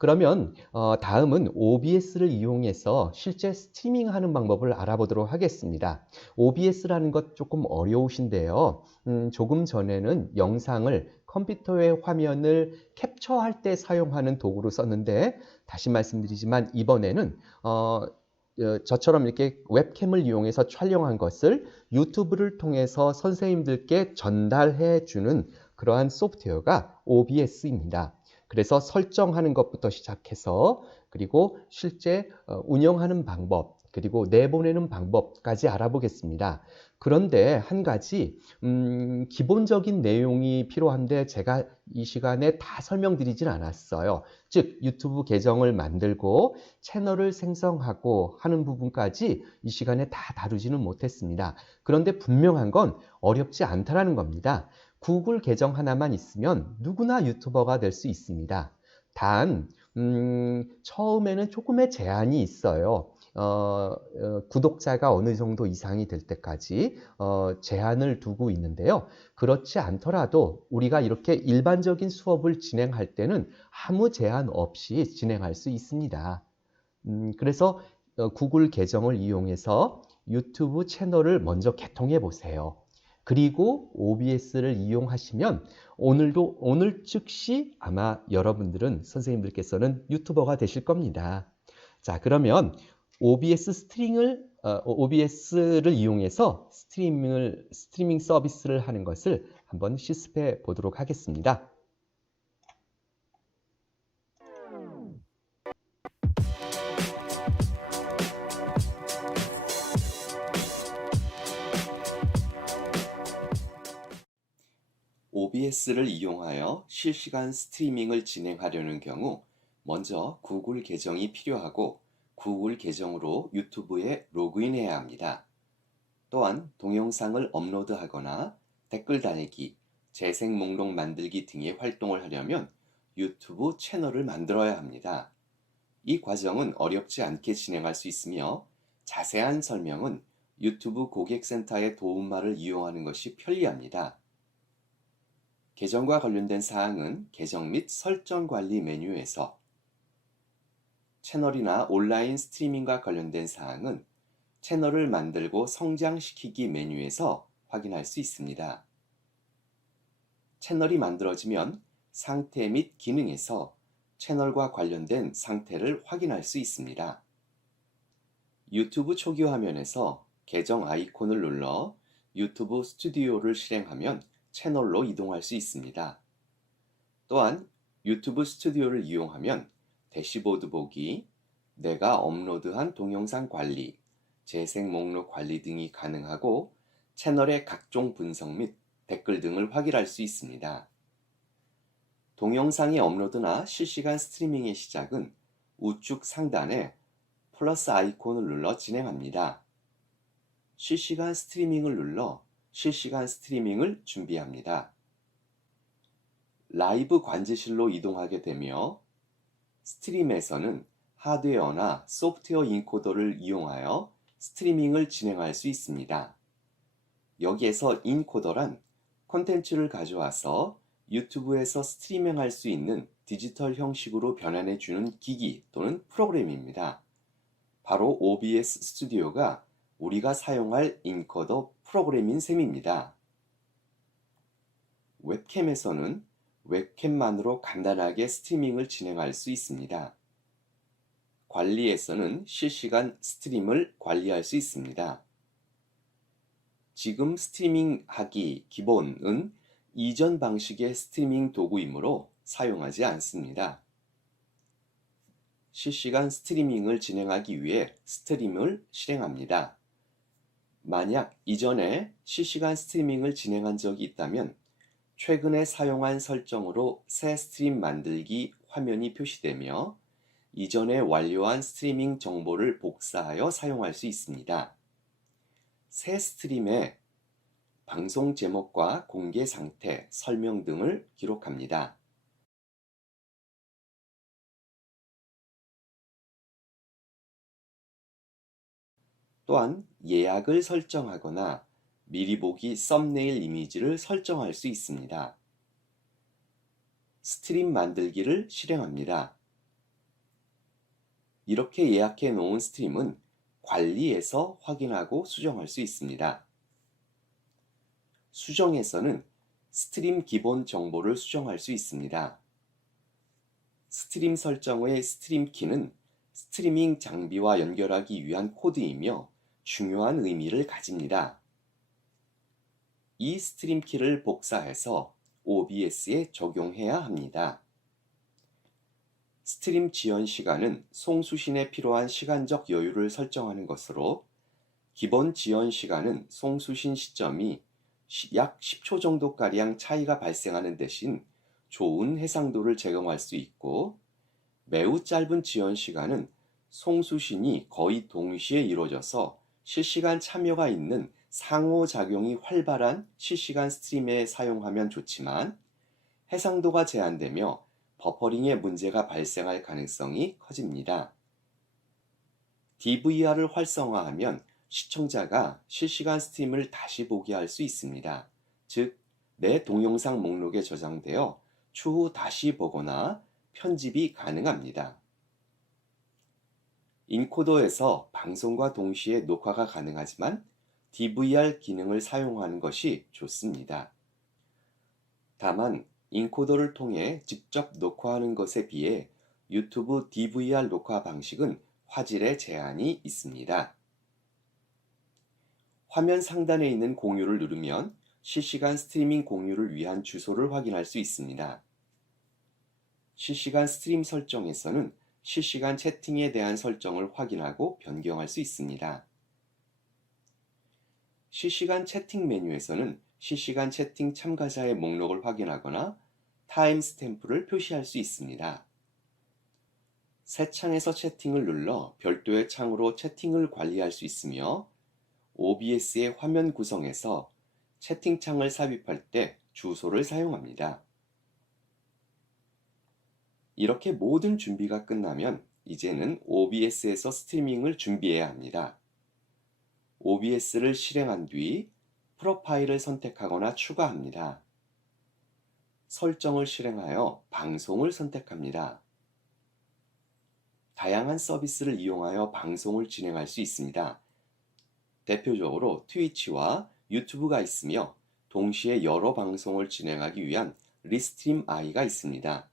그러면 다음은 OBS를 이용해서 실제 스트리밍하는 방법을 알아보도록 하겠습니다. OBS라는 것 조금 어려우신데요. 조금 전에는 영상을 컴퓨터의 화면을 캡처할 때 사용하는 도구로 썼는데 다시 말씀드리지만 이번에는 저처럼 이렇게 웹캠을 이용해서 촬영한 것을 유튜브를 통해서 선생님들께 전달해 주는 그러한 소프트웨어가 OBS입니다. 그래서 설정하는 것부터 시작해서 그리고 실제 운영하는 방법 그리고 내보내는 방법까지 알아보겠습니다. 그런데 한 가지 기본적인 내용이 필요한데 제가 이 시간에 다 설명드리진 않았어요. 즉 유튜브 계정을 만들고 채널을 생성하고 하는 부분까지 이 시간에 다 다루지는 못했습니다. 그런데 분명한 건 어렵지 않다는 겁니다. 구글 계정 하나만 있으면 누구나 유튜버가 될 수 있습니다. 단 처음에는 조금의 제한이 있어요. 구독자가 어느 정도 이상이 될 때까지 제한을 두고 있는데요. 그렇지 않더라도 우리가 이렇게 일반적인 수업을 진행할 때는 아무 제한 없이 진행할 수 있습니다. 그래서 구글 계정을 이용해서 유튜브 채널을 먼저 개통해 보세요. 그리고 OBS를 이용하시면 오늘 즉시 아마 여러분들은 선생님들께서는 유튜버가 되실 겁니다. 자, 그러면 OBS를 이용해서 스트리밍 서비스를 하는 것을 한번 실습해 보도록 하겠습니다. OBS를 이용하여 실시간 스트리밍을 진행하려는 경우 먼저 구글 계정이 필요하고 구글 계정으로 유튜브에 로그인해야 합니다. 또한 동영상을 업로드하거나 댓글 달기, 재생 목록 만들기 등의 활동을 하려면 유튜브 채널을 만들어야 합니다. 이 과정은 어렵지 않게 진행할 수 있으며 자세한 설명은 유튜브 고객센터의 도움말을 이용하는 것이 편리합니다. 계정과 관련된 사항은 계정 및 설정 관리 메뉴에서, 채널이나 온라인 스트리밍과 관련된 사항은 채널을 만들고 성장시키기 메뉴에서 확인할 수 있습니다. 채널이 만들어지면 상태 및 기능에서 채널과 관련된 상태를 확인할 수 있습니다. 유튜브 초기 화면에서 계정 아이콘을 눌러 유튜브 스튜디오를 실행하면 채널로 이동할 수 있습니다. 또한 유튜브 스튜디오를 이용하면 대시보드 보기, 내가 업로드한 동영상 관리, 재생 목록 관리 등이 가능하고 채널의 각종 분석 및 댓글 등을 확인할 수 있습니다. 동영상의 업로드나 실시간 스트리밍의 시작은 우측 상단에 플러스 아이콘을 눌러 진행합니다. 실시간 스트리밍을 눌러 실시간 스트리밍을 준비합니다. 라이브 관제실로 이동하게 되며 스트림에서는 하드웨어나 소프트웨어 인코더를 이용하여 스트리밍을 진행할 수 있습니다. 여기에서 인코더란 콘텐츠를 가져와서 유튜브에서 스트리밍할 수 있는 디지털 형식으로 변환해 주는 기기 또는 프로그램입니다. 바로 OBS 스튜디오가 우리가 사용할 인코더 프로그램인 셈입니다. 웹캠에서는 웹캠만으로 간단하게 스트리밍을 진행할 수 있습니다. 관리에서는 실시간 스트림을 관리할 수 있습니다. 지금 스트리밍하기 기본은 이전 방식의 스트리밍 도구이므로 사용하지 않습니다. 실시간 스트리밍을 진행하기 위해 스트림을 실행합니다. 만약 이전에 실시간 스트리밍을 진행한 적이 있다면 최근에 사용한 설정으로 새 스트림 만들기 화면이 표시되며 이전에 완료한 스트리밍 정보를 복사하여 사용할 수 있습니다. 새 스트림에 방송 제목과 공개 상태, 설명 등을 기록합니다. 또한 예약을 설정하거나 미리 보기 썸네일 이미지를 설정할 수 있습니다. 스트림 만들기를 실행합니다. 이렇게 예약해 놓은 스트림은 관리에서 확인하고 수정할 수 있습니다. 수정에서는 스트림 기본 정보를 수정할 수 있습니다. 스트림 설정의 스트림 키는 스트리밍 장비와 연결하기 위한 코드이며 중요한 의미를 가집니다. 이 스트림 키를 복사해서 OBS에 적용해야 합니다. 스트림 지연 시간은 송수신에 필요한 시간적 여유를 설정하는 것으로 기본 지연 시간은 송수신 시점이 약 10초 정도가량 차이가 발생하는 대신 좋은 해상도를 제공할 수 있고 매우 짧은 지연 시간은 송수신이 거의 동시에 이루어져서 실시간 참여가 있는 상호작용이 활발한 실시간 스트림에 사용하면 좋지만 해상도가 제한되며 버퍼링의 문제가 발생할 가능성이 커집니다. DVR을 활성화하면 시청자가 실시간 스트림을 다시 보게 할 수 있습니다. 즉, 내 동영상 목록에 저장되어 추후 다시 보거나 편집이 가능합니다. 인코더에서 방송과 동시에 녹화가 가능하지만 DVR 기능을 사용하는 것이 좋습니다. 다만 인코더를 통해 직접 녹화하는 것에 비해 유튜브 DVR 녹화 방식은 화질에 제한이 있습니다. 화면 상단에 있는 공유를 누르면 실시간 스트리밍 공유를 위한 주소를 확인할 수 있습니다. 실시간 스트림 설정에서는 실시간 채팅에 대한 설정을 확인하고 변경할 수 있습니다. 실시간 채팅 메뉴에서는 실시간 채팅 참가자의 목록을 확인하거나 타임 스탬프를 표시할 수 있습니다. 새 창에서 채팅을 눌러 별도의 창으로 채팅을 관리할 수 있으며 OBS의 화면 구성에서 채팅창을 삽입할 때 주소를 사용합니다. 이렇게 모든 준비가 끝나면 이제는 OBS에서 스트리밍을 준비해야 합니다. OBS를 실행한 뒤 프로파일을 선택하거나 추가합니다. 설정을 실행하여 방송을 선택합니다. 다양한 서비스를 이용하여 방송을 진행할 수 있습니다. 대표적으로 트위치와 유튜브가 있으며 동시에 여러 방송을 진행하기 위한 리스트림 I가 있습니다.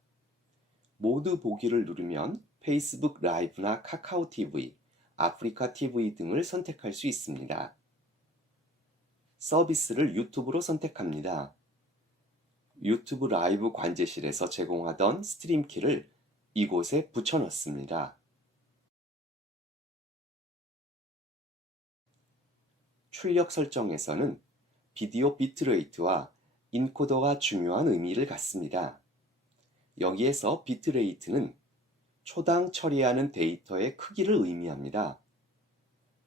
모두 보기를 누르면 페이스북 라이브나 카카오 TV, 아프리카 TV 등을 선택할 수 있습니다. 서비스를 유튜브로 선택합니다. 유튜브 라이브 관제실에서 제공하던 스트림 키를 이곳에 붙여 넣습니다. 출력 설정에서는 비디오 비트레이트와 인코더가 중요한 의미를 갖습니다. 여기에서 비트레이트는 초당 처리하는 데이터의 크기를 의미합니다.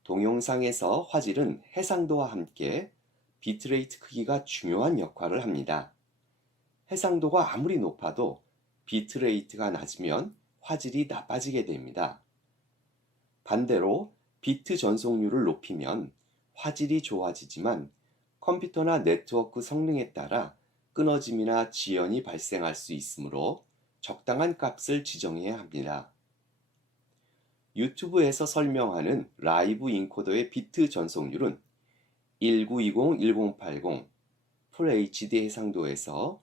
동영상에서 화질은 해상도와 함께 비트레이트 크기가 중요한 역할을 합니다. 해상도가 아무리 높아도 비트레이트가 낮으면 화질이 나빠지게 됩니다. 반대로 비트 전송률을 높이면 화질이 좋아지지만 컴퓨터나 네트워크 성능에 따라 끊어짐이나 지연이 발생할 수 있으므로 적당한 값을 지정해야 합니다. 유튜브에서 설명하는 라이브 인코더의 비트 전송률은 1920-1080 FHD 해상도에서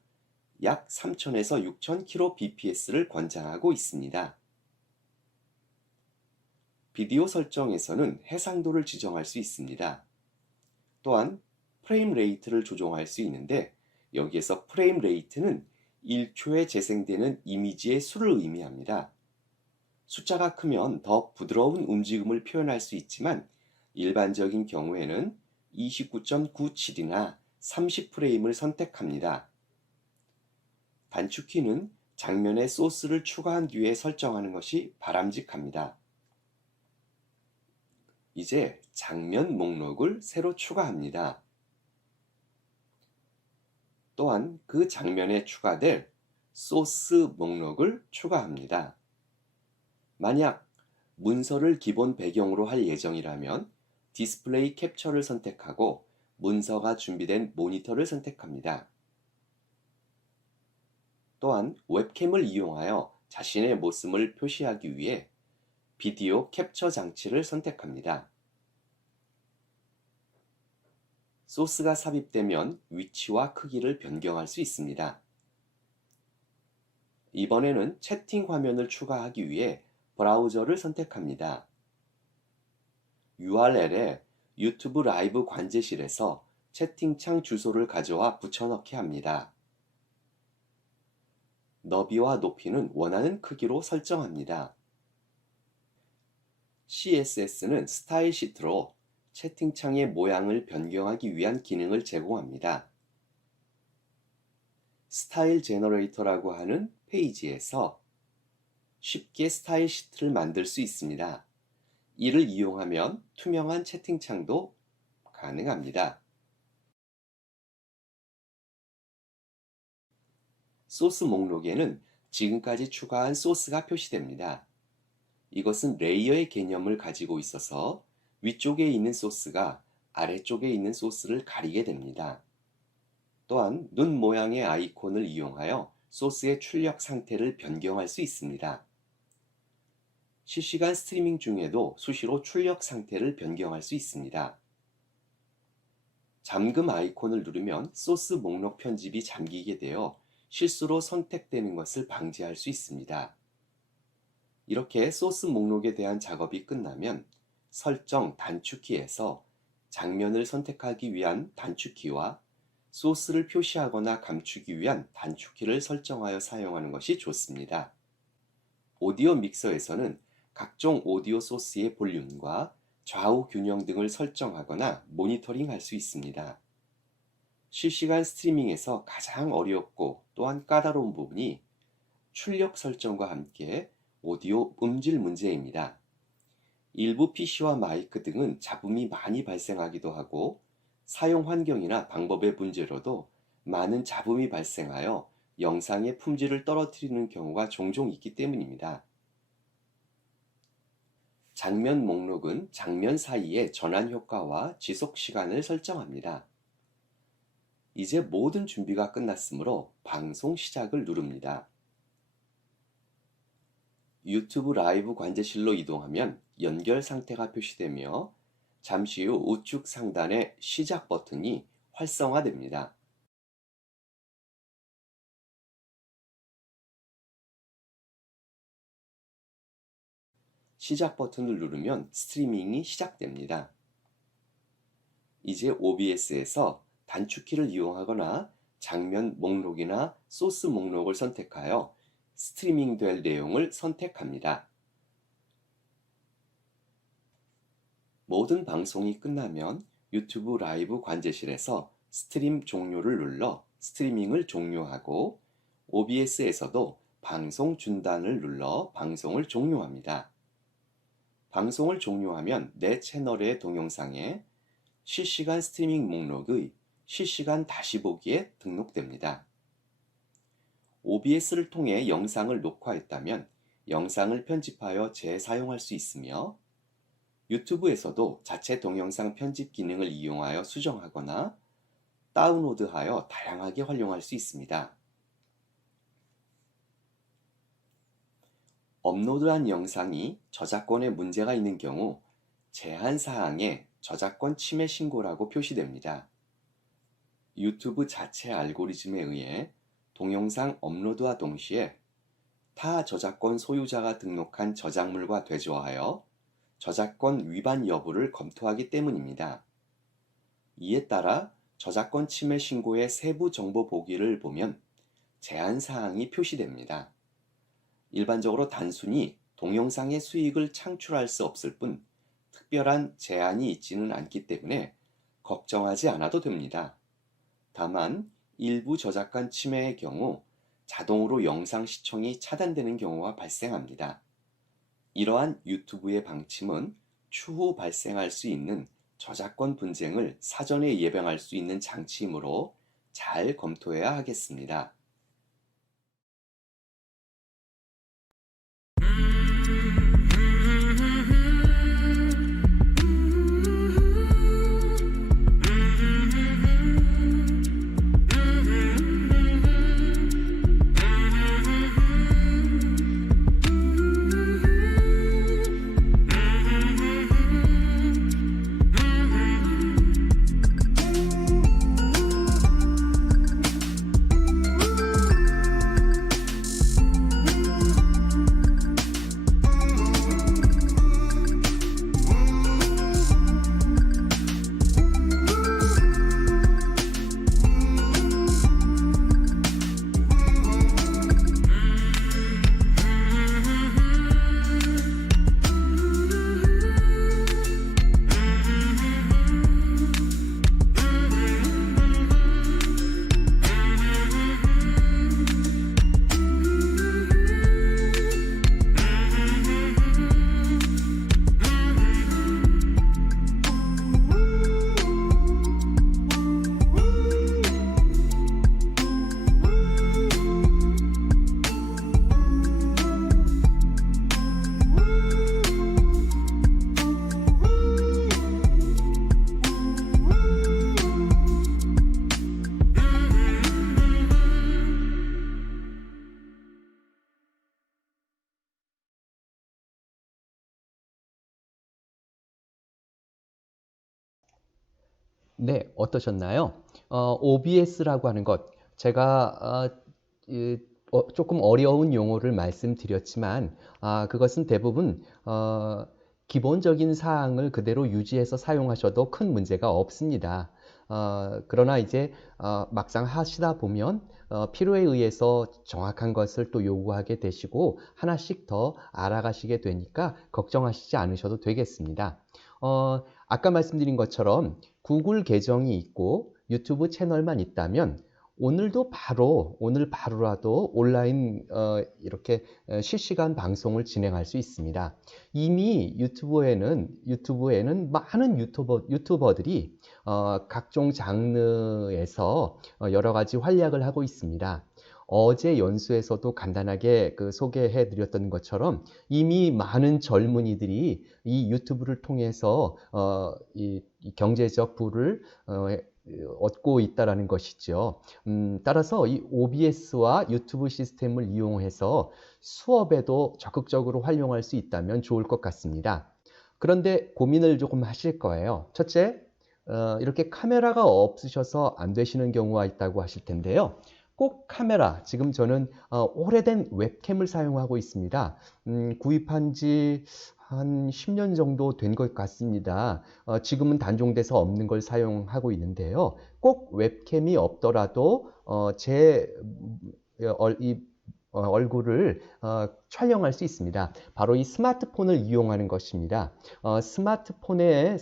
약 3000에서 6000kbps를 권장하고 있습니다. 비디오 설정에서는 해상도를 지정할 수 있습니다. 또한 프레임 레이트를 조정할 수 있는데 여기에서 프레임 레이트는 1초에 재생되는 이미지의 수를 의미합니다. 숫자가 크면 더 부드러운 움직임을 표현할 수 있지만 일반적인 경우에는 29.97이나 30프레임을 선택합니다. 단축키는 장면에 소스를 추가한 뒤에 설정하는 것이 바람직합니다. 이제 장면 목록을 새로 추가합니다. 또한 그 장면에 추가될 소스 목록을 추가합니다. 만약 문서를 기본 배경으로 할 예정이라면 디스플레이 캡처를 선택하고 문서가 준비된 모니터를 선택합니다. 또한 웹캠을 이용하여 자신의 모습을 표시하기 위해 비디오 캡처 장치를 선택합니다. 소스가 삽입되면 위치와 크기를 변경할 수 있습니다. 이번에는 채팅 화면을 추가하기 위해 브라우저를 선택합니다. URL에 유튜브 라이브 관제실에서 채팅창 주소를 가져와 붙여넣기 합니다. 너비와 높이는 원하는 크기로 설정합니다. CSS는 스타일 시트로 채팅창의 모양을 변경하기 위한 기능을 제공합니다. 스타일 제너레이터라고 하는 페이지에서 쉽게 스타일 시트를 만들 수 있습니다. 이를 이용하면 투명한 채팅창도 가능합니다. 소스 목록에는 지금까지 추가한 소스가 표시됩니다. 이것은 레이어의 개념을 가지고 있어서 위쪽에 있는 소스가 아래쪽에 있는 소스를 가리게 됩니다. 또한 눈 모양의 아이콘을 이용하여 소스의 출력 상태를 변경할 수 있습니다. 실시간 스트리밍 중에도 수시로 출력 상태를 변경할 수 있습니다. 잠금 아이콘을 누르면 소스 목록 편집이 잠기게 되어 실수로 선택되는 것을 방지할 수 있습니다. 이렇게 소스 목록에 대한 작업이 끝나면 설정 단축키에서 장면을 선택하기 위한 단축키와 소스를 표시하거나 감추기 위한 단축키를 설정하여 사용하는 것이 좋습니다. 오디오 믹서에서는 각종 오디오 소스의 볼륨과 좌우 균형 등을 설정하거나 모니터링할 수 있습니다. 실시간 스트리밍에서 가장 어렵고 또한 까다로운 부분이 출력 설정과 함께 오디오 음질 문제입니다. 일부 PC와 마이크 등은 잡음이 많이 발생하기도 하고 사용 환경이나 방법의 문제로도 많은 잡음이 발생하여 영상의 품질을 떨어뜨리는 경우가 종종 있기 때문입니다. 장면 목록은 장면 사이의 전환 효과와 지속 시간을 설정합니다. 이제 모든 준비가 끝났으므로 방송 시작을 누릅니다. 유튜브 라이브 관제실로 이동하면 연결 상태가 표시되며 잠시 후 우측 상단의 시작 버튼이 활성화됩니다. 시작 버튼을 누르면 스트리밍이 시작됩니다. 이제 OBS에서 단축키를 이용하거나 장면 목록이나 소스 목록을 선택하여 스트리밍 될 내용을 선택합니다. 모든 방송이 끝나면 유튜브 라이브 관제실에서 스트림 종료를 눌러 스트리밍을 종료하고 OBS에서도 방송 중단을 눌러 방송을 종료합니다. 방송을 종료하면 내 채널의 동영상에 실시간 스트리밍 목록의 실시간 다시 보기에 등록됩니다. OBS를 통해 영상을 녹화했다면 영상을 편집하여 재사용할 수 있으며 유튜브에서도 자체 동영상 편집 기능을 이용하여 수정하거나 다운로드하여 다양하게 활용할 수 있습니다. 업로드한 영상이 저작권에 문제가 있는 경우 제한 사항에 저작권 침해 신고라고 표시됩니다. 유튜브 자체 알고리즘에 의해 동영상 업로드와 동시에 타 저작권 소유자가 등록한 저작물과 대조하여 저작권 위반 여부를 검토하기 때문입니다. 이에 따라 저작권 침해 신고의 세부 정보 보기를 보면 제한 사항이 표시됩니다. 일반적으로 단순히 동영상의 수익을 창출할 수 없을 뿐 특별한 제한이 있지는 않기 때문에 걱정하지 않아도 됩니다. 다만 일부 저작권 침해의 경우 자동으로 영상 시청이 차단되는 경우가 발생합니다. 이러한 유튜브의 방침은 추후 발생할 수 있는 저작권 분쟁을 사전에 예방할 수 있는 장치이므로 잘 검토해야 하겠습니다. 네, 어떠셨나요? OBS라고 하는 것, 제가 조금 어려운 용어를 말씀드렸지만 그것은 대부분 기본적인 사항을 그대로 유지해서 사용하셔도 큰 문제가 없습니다. 그러나 이제 막상 하시다 보면 필요에 의해서 정확한 것을 또 요구하게 되시고 하나씩 더 알아가시게 되니까 걱정하시지 않으셔도 되겠습니다. 아까 말씀드린 것처럼 구글 계정이 있고 유튜브 채널만 있다면 오늘 바로라도 온라인 이렇게 실시간 방송을 진행할 수 있습니다. 이미 유튜브에는 많은 유튜버들이 각종 장르에서 여러 가지 활약을 하고 있습니다. 어제 연수에서도 간단하게 소개해 드렸던 것처럼 이미 많은 젊은이들이 이 유튜브를 통해서 이 경제적 부를 얻고 있다라는 것이죠. 따라서 이 OBS와 유튜브 시스템을 이용해서 수업에도 적극적으로 활용할 수 있다면 좋을 것 같습니다. 그런데 고민을 조금 하실 거예요. 첫째, 이렇게 카메라가 없으셔서 안 되시는 경우가 있다고 하실 텐데요. 꼭 카메라, 지금 저는 오래된 웹캠을 사용하고 있습니다. 구입한 지 한 10년 정도 된 것 같습니다. 지금은 단종돼서 없는 걸 사용하고 있는데요. 꼭 웹캠이 없더라도 얼굴을 촬영할 수 있습니다. 바로 이 스마트폰을 이용하는 것입니다. 스마트폰에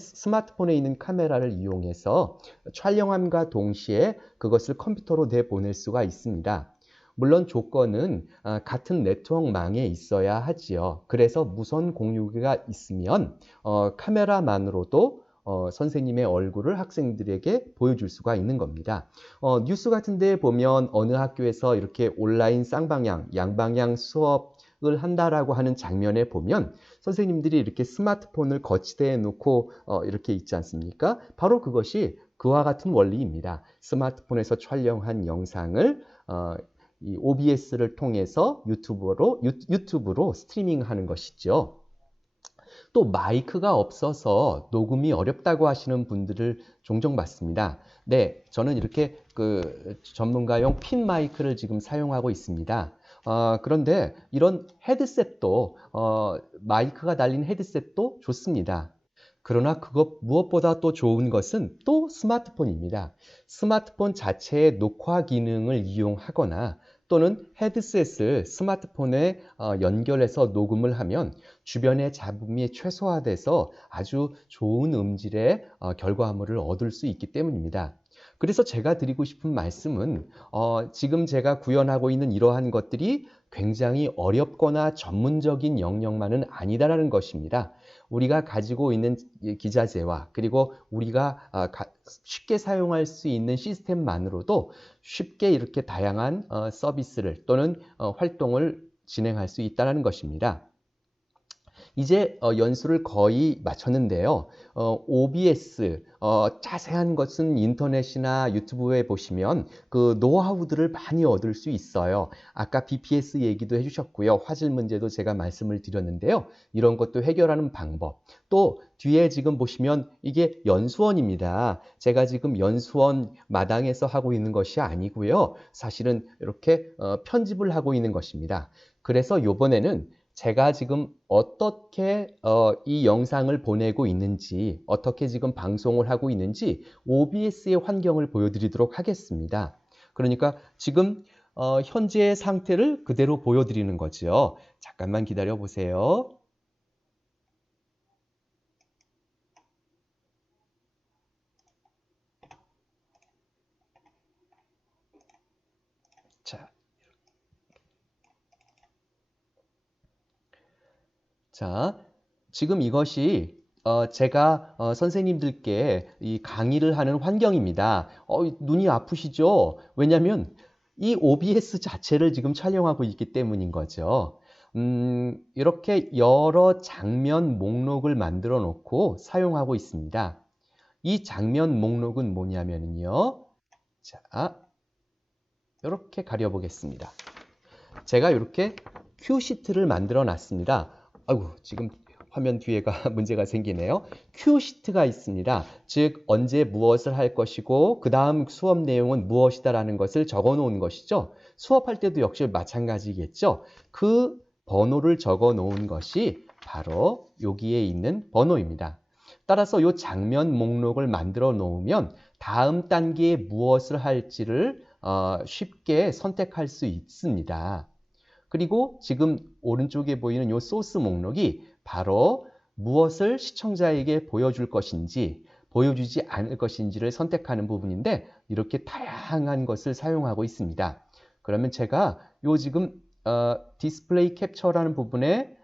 있는 카메라를 이용해서 촬영함과 동시에 그것을 컴퓨터로 내보낼 수가 있습니다. 물론 조건은 같은 네트워크망에 있어야 하지요. 그래서 무선 공유기가 있으면 카메라만으로도 선생님의 얼굴을 학생들에게 보여줄 수가 있는 겁니다. 뉴스 같은 데 보면 어느 학교에서 이렇게 온라인 쌍방향, 양방향 수업을 한다라고 하는 장면에 보면 선생님들이 이렇게 스마트폰을 거치대에 놓고 이렇게 있지 않습니까? 바로 그것이 그와 같은 원리입니다. 스마트폰에서 촬영한 영상을 이 OBS를 통해서 유튜브로 스트리밍하는 것이죠. 또 마이크가 없어서 녹음이 어렵다고 하시는 분들을 종종 봤습니다. 네, 저는 이렇게 그 전문가용 핀 마이크를 지금 사용하고 있습니다. 그런데 이런 헤드셋도 마이크가 달린 헤드셋도 좋습니다. 그러나 그것 무엇보다 또 좋은 것은 또 스마트폰입니다. 스마트폰 자체의 녹화 기능을 이용하거나 또는 헤드셋을 스마트폰에 연결해서 녹음을 하면 주변의 잡음이 최소화돼서 아주 좋은 음질의 결과물을 얻을 수 있기 때문입니다. 그래서 제가 드리고 싶은 말씀은 지금 제가 구현하고 있는 이러한 것들이 굉장히 어렵거나 전문적인 영역만은 아니다라는 것입니다. 우리가 가지고 있는 기자재와 그리고 우리가 쉽게 사용할 수 있는 시스템만으로도 쉽게 이렇게 다양한 서비스를 또는 활동을 진행할 수 있다는 것입니다. 이제 연수를 거의 마쳤는데요. OBS, 자세한 것은 인터넷이나 유튜브에 보시면 그 노하우들을 많이 얻을 수 있어요. 아까 BPS 얘기도 해주셨고요. 화질 문제도 제가 말씀을 드렸는데요. 이런 것도 해결하는 방법. 또 뒤에 지금 보시면 이게 연수원입니다. 제가 지금 연수원 마당에서 하고 있는 것이 아니고요. 사실은 이렇게 편집을 하고 있는 것입니다. 그래서 이번에는 제가 지금 어떻게 이 영상을 보내고 있는지, 어떻게 지금 방송을 하고 있는지 OBS의 환경을 보여드리도록 하겠습니다. 그러니까 지금 현재의 상태를 그대로 보여드리는 거죠. 잠깐만 기다려 보세요. 자, 지금 이것이 제가 선생님들께 이 강의를 하는 환경입니다. 눈이 아프시죠? 왜냐하면 이 OBS 자체를 지금 촬영하고 있기 때문인 거죠. 이렇게 여러 장면 목록을 만들어 놓고 사용하고 있습니다. 이 장면 목록은 뭐냐면요. 자, 이렇게 가려보겠습니다. 제가 이렇게 큐시트를 만들어 놨습니다. 아이고, 지금 화면 뒤에가 문제가 생기네요. 큐시트가 있습니다. 즉, 언제 무엇을 할 것이고 그 다음 수업 내용은 무엇이다라는 것을 적어 놓은 것이죠. 수업할 때도 역시 마찬가지겠죠. 그 번호를 적어 놓은 것이 바로 여기에 있는 번호입니다. 따라서 이 장면 목록을 만들어 놓으면 다음 단계에 무엇을 할지를 쉽게 선택할 수 있습니다. 그리고 지금 오른쪽에 보이는 이 소스 목록이 바로 무엇을 시청자에게 보여줄 것인지 보여주지 않을 것인지를 선택하는 부분인데 이렇게 다양한 것을 사용하고 있습니다. 그러면 제가 요 지금 디스플레이 캡처라는 부분에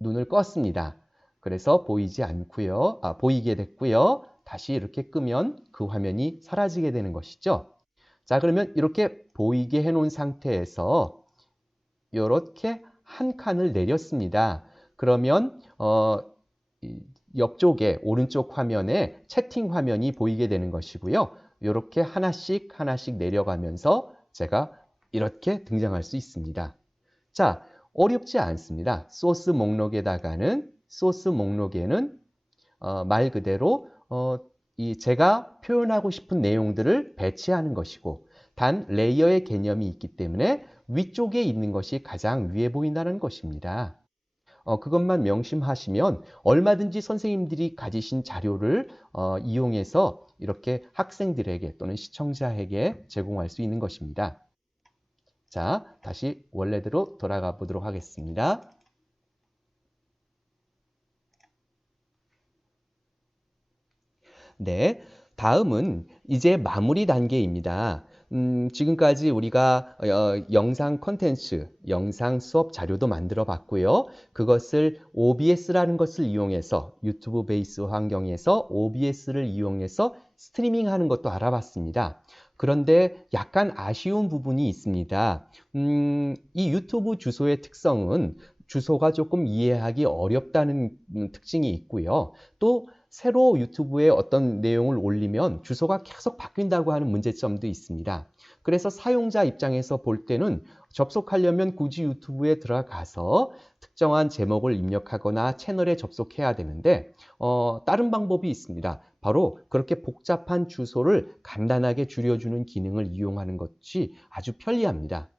눈을 껐습니다. 그래서 보이지 않고요. 보이게 됐고요. 다시 이렇게 끄면 그 화면이 사라지게 되는 것이죠. 자, 그러면 이렇게 보이게 해놓은 상태에서 이렇게 한 칸을 내렸습니다. 그러면 옆쪽에 오른쪽 화면에 채팅 화면이 보이게 되는 것이고요. 이렇게 하나씩 내려가면서 제가 이렇게 등장할 수 있습니다. 자, 어렵지 않습니다. 소스 목록에는 말 그대로 제가 표현하고 싶은 내용들을 배치하는 것이고 단 레이어의 개념이 있기 때문에 위쪽에 있는 것이 가장 위에 보인다는 것입니다. 그것만 명심하시면 얼마든지 선생님들이 가지신 자료를 이용해서 이렇게 학생들에게 또는 시청자에게 제공할 수 있는 것입니다. 자, 다시 원래대로 돌아가 보도록 하겠습니다. 네, 다음은 이제 마무리 단계입니다. 지금까지 우리가 영상 콘텐츠, 영상 수업 자료도 만들어 봤고요. 그것을 OBS라는 것을 이용해서 유튜브 베이스 환경에서 OBS를 이용해서 스트리밍 하는 것도 알아봤습니다. 그런데 약간 아쉬운 부분이 있습니다. 이 유튜브 주소의 특성은 주소가 조금 이해하기 어렵다는 특징이 있고요. 또 새로 유튜브에 어떤 내용을 올리면 주소가 계속 바뀐다고 하는 문제점도 있습니다. 그래서 사용자 입장에서 볼 때는 접속하려면 굳이 유튜브에 들어가서 특정한 제목을 입력하거나 채널에 접속해야 되는데 다른 방법이 있습니다. 바로 그렇게 복잡한 주소를 간단하게 줄여주는 기능을 이용하는 것이 아주 편리합니다.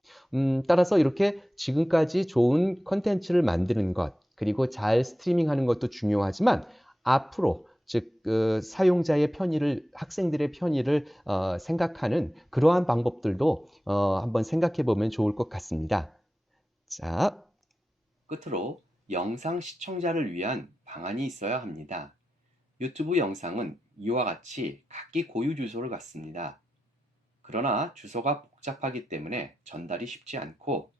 따라서 이렇게 지금까지 좋은 컨텐츠를 만드는 것, 그리고 잘 스트리밍하는 것도 중요하지만 앞으로 즉 사용자의 편의를 학생들의 편의를 생각하는 그러한 방법들도 한번 생각해 보면 좋을 것 같습니다. 자, 끝으로 영상 시청자를 위한 방안이 있어야 합니다. 유튜브 영상은 이와 같이 각기 고유 주소를 갖습니다. 그러나 주소가 복잡하기 때문에 전달이 쉽지 않고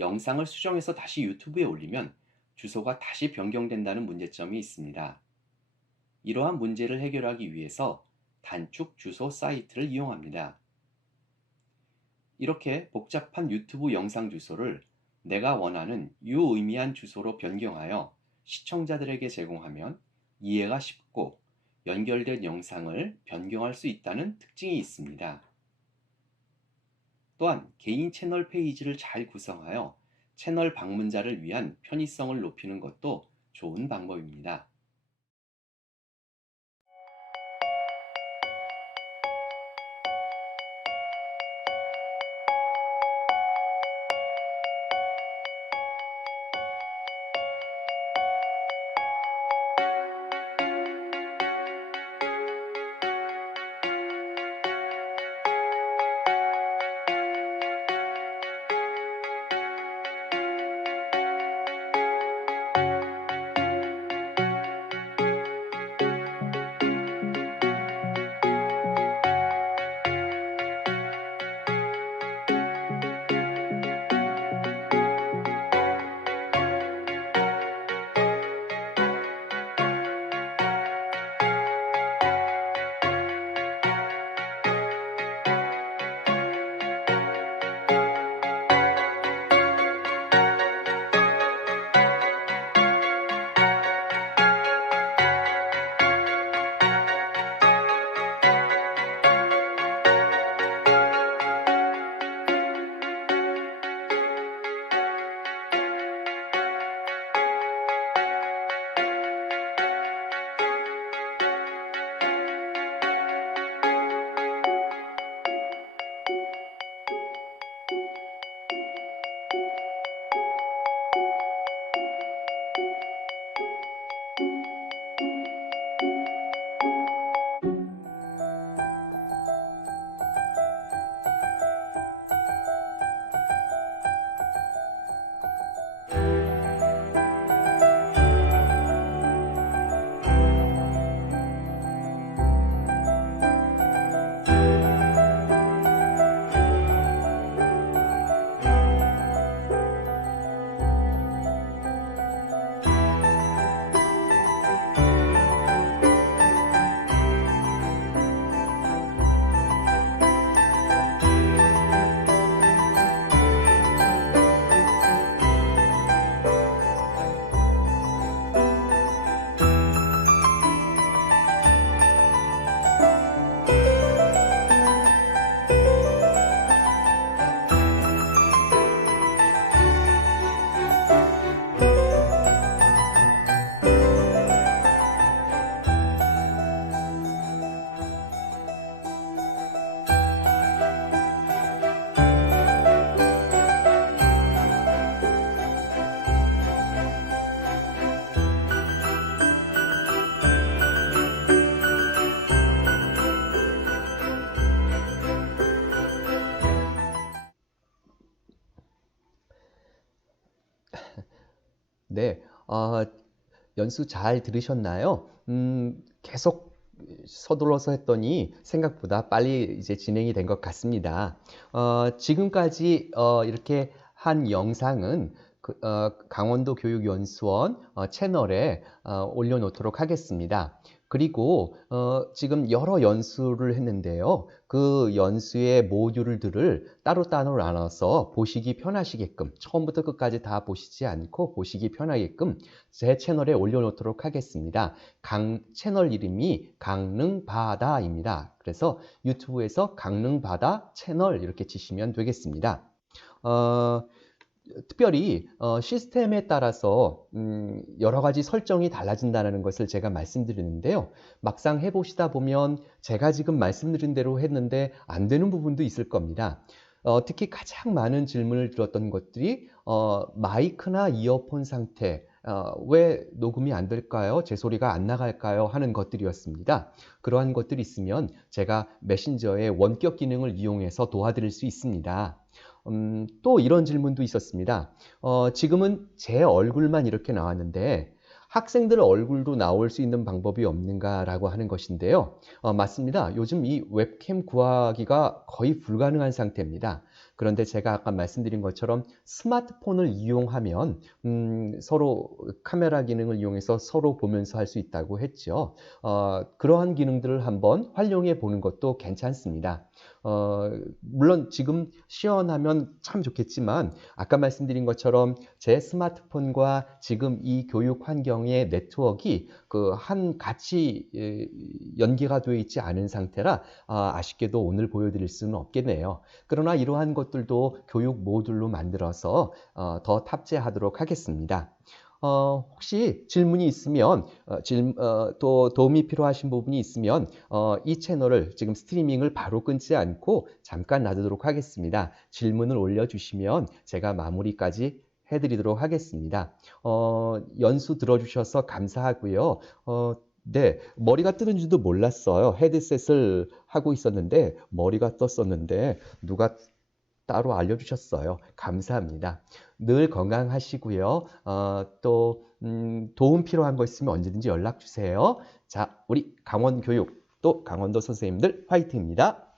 영상을 수정해서 다시 유튜브에 올리면 주소가 다시 변경된다는 문제점이 있습니다. 이러한 문제를 해결하기 위해서 단축 주소 사이트를 이용합니다. 이렇게 복잡한 유튜브 영상 주소를 내가 원하는 유의미한 주소로 변경하여 시청자들에게 제공하면 이해가 쉽고 연결된 영상을 변경할 수 있다는 특징이 있습니다. 또한 개인 채널 페이지를 잘 구성하여 채널 방문자를 위한 편의성을 높이는 것도 좋은 방법입니다. 네, 연수 잘 들으셨나요? 계속 서둘러서 했더니 생각보다 빨리 이제 진행이 된 것 같습니다. 지금까지 이렇게 한 영상은 강원도 교육연수원 채널에 올려놓도록 하겠습니다. 그리고 지금 여러 연수를 했는데요. 그 연수의 모듈들을 따로따로 나눠서 보시기 편하시게끔 처음부터 끝까지 다 보시지 않고 보시기 편하게끔 제 채널에 올려놓도록 하겠습니다. 채널 이름이 강릉바다입니다. 그래서 유튜브에서 강릉바다 채널 이렇게 치시면 되겠습니다. 특별히 시스템에 따라서 여러 가지 설정이 달라진다는 것을 제가 말씀드리는데요. 막상 해보시다 보면 제가 지금 말씀드린 대로 했는데 안 되는 부분도 있을 겁니다. 특히 가장 많은 질문을 들었던 것들이 마이크나 이어폰 상태, 왜 녹음이 안 될까요? 제 소리가 안 나갈까요? 하는 것들이었습니다. 그러한 것들이 있으면 제가 메신저의 원격 기능을 이용해서 도와드릴 수 있습니다. 또 이런 질문도 있었습니다. 지금은 제 얼굴만 이렇게 나왔는데 학생들 얼굴도 나올 수 있는 방법이 없는가라고 하는 것인데요. 맞습니다. 요즘 이 웹캠 구하기가 거의 불가능한 상태입니다. 그런데 제가 아까 말씀드린 것처럼 스마트폰을 이용하면 서로 카메라 기능을 이용해서 서로 보면서 할 수 있다고 했죠. 그러한 기능들을 한번 활용해 보는 것도 괜찮습니다. 물론 지금 시연하면 참 좋겠지만 아까 말씀드린 것처럼 제 스마트폰과 지금 이 교육 환경의 네트워크가 같이 연계가 되어 있지 않은 상태라 아쉽게도 오늘 보여드릴 수는 없겠네요. 그러나 이러한 것들도 교육 모듈로 만들어서 더 탑재하도록 하겠습니다. 혹시 질문이 있으면 또 도움이 필요하신 부분이 있으면 이 채널을 지금 스트리밍을 바로 끊지 않고 잠깐 놔두도록 하겠습니다. 질문을 올려주시면 제가 마무리까지 해드리도록 하겠습니다. 연수 들어주셔서 감사하고요. 네, 머리가 뜨는 줄도 몰랐어요. 헤드셋을 하고 있었는데 머리가 떴었는데 누가 따로 알려주셨어요. 감사합니다. 늘 건강하시고요. 또 도움 필요한 거 있으면 언제든지 연락 주세요. 자, 우리 강원교육 또 강원도 선생님들 화이팅입니다.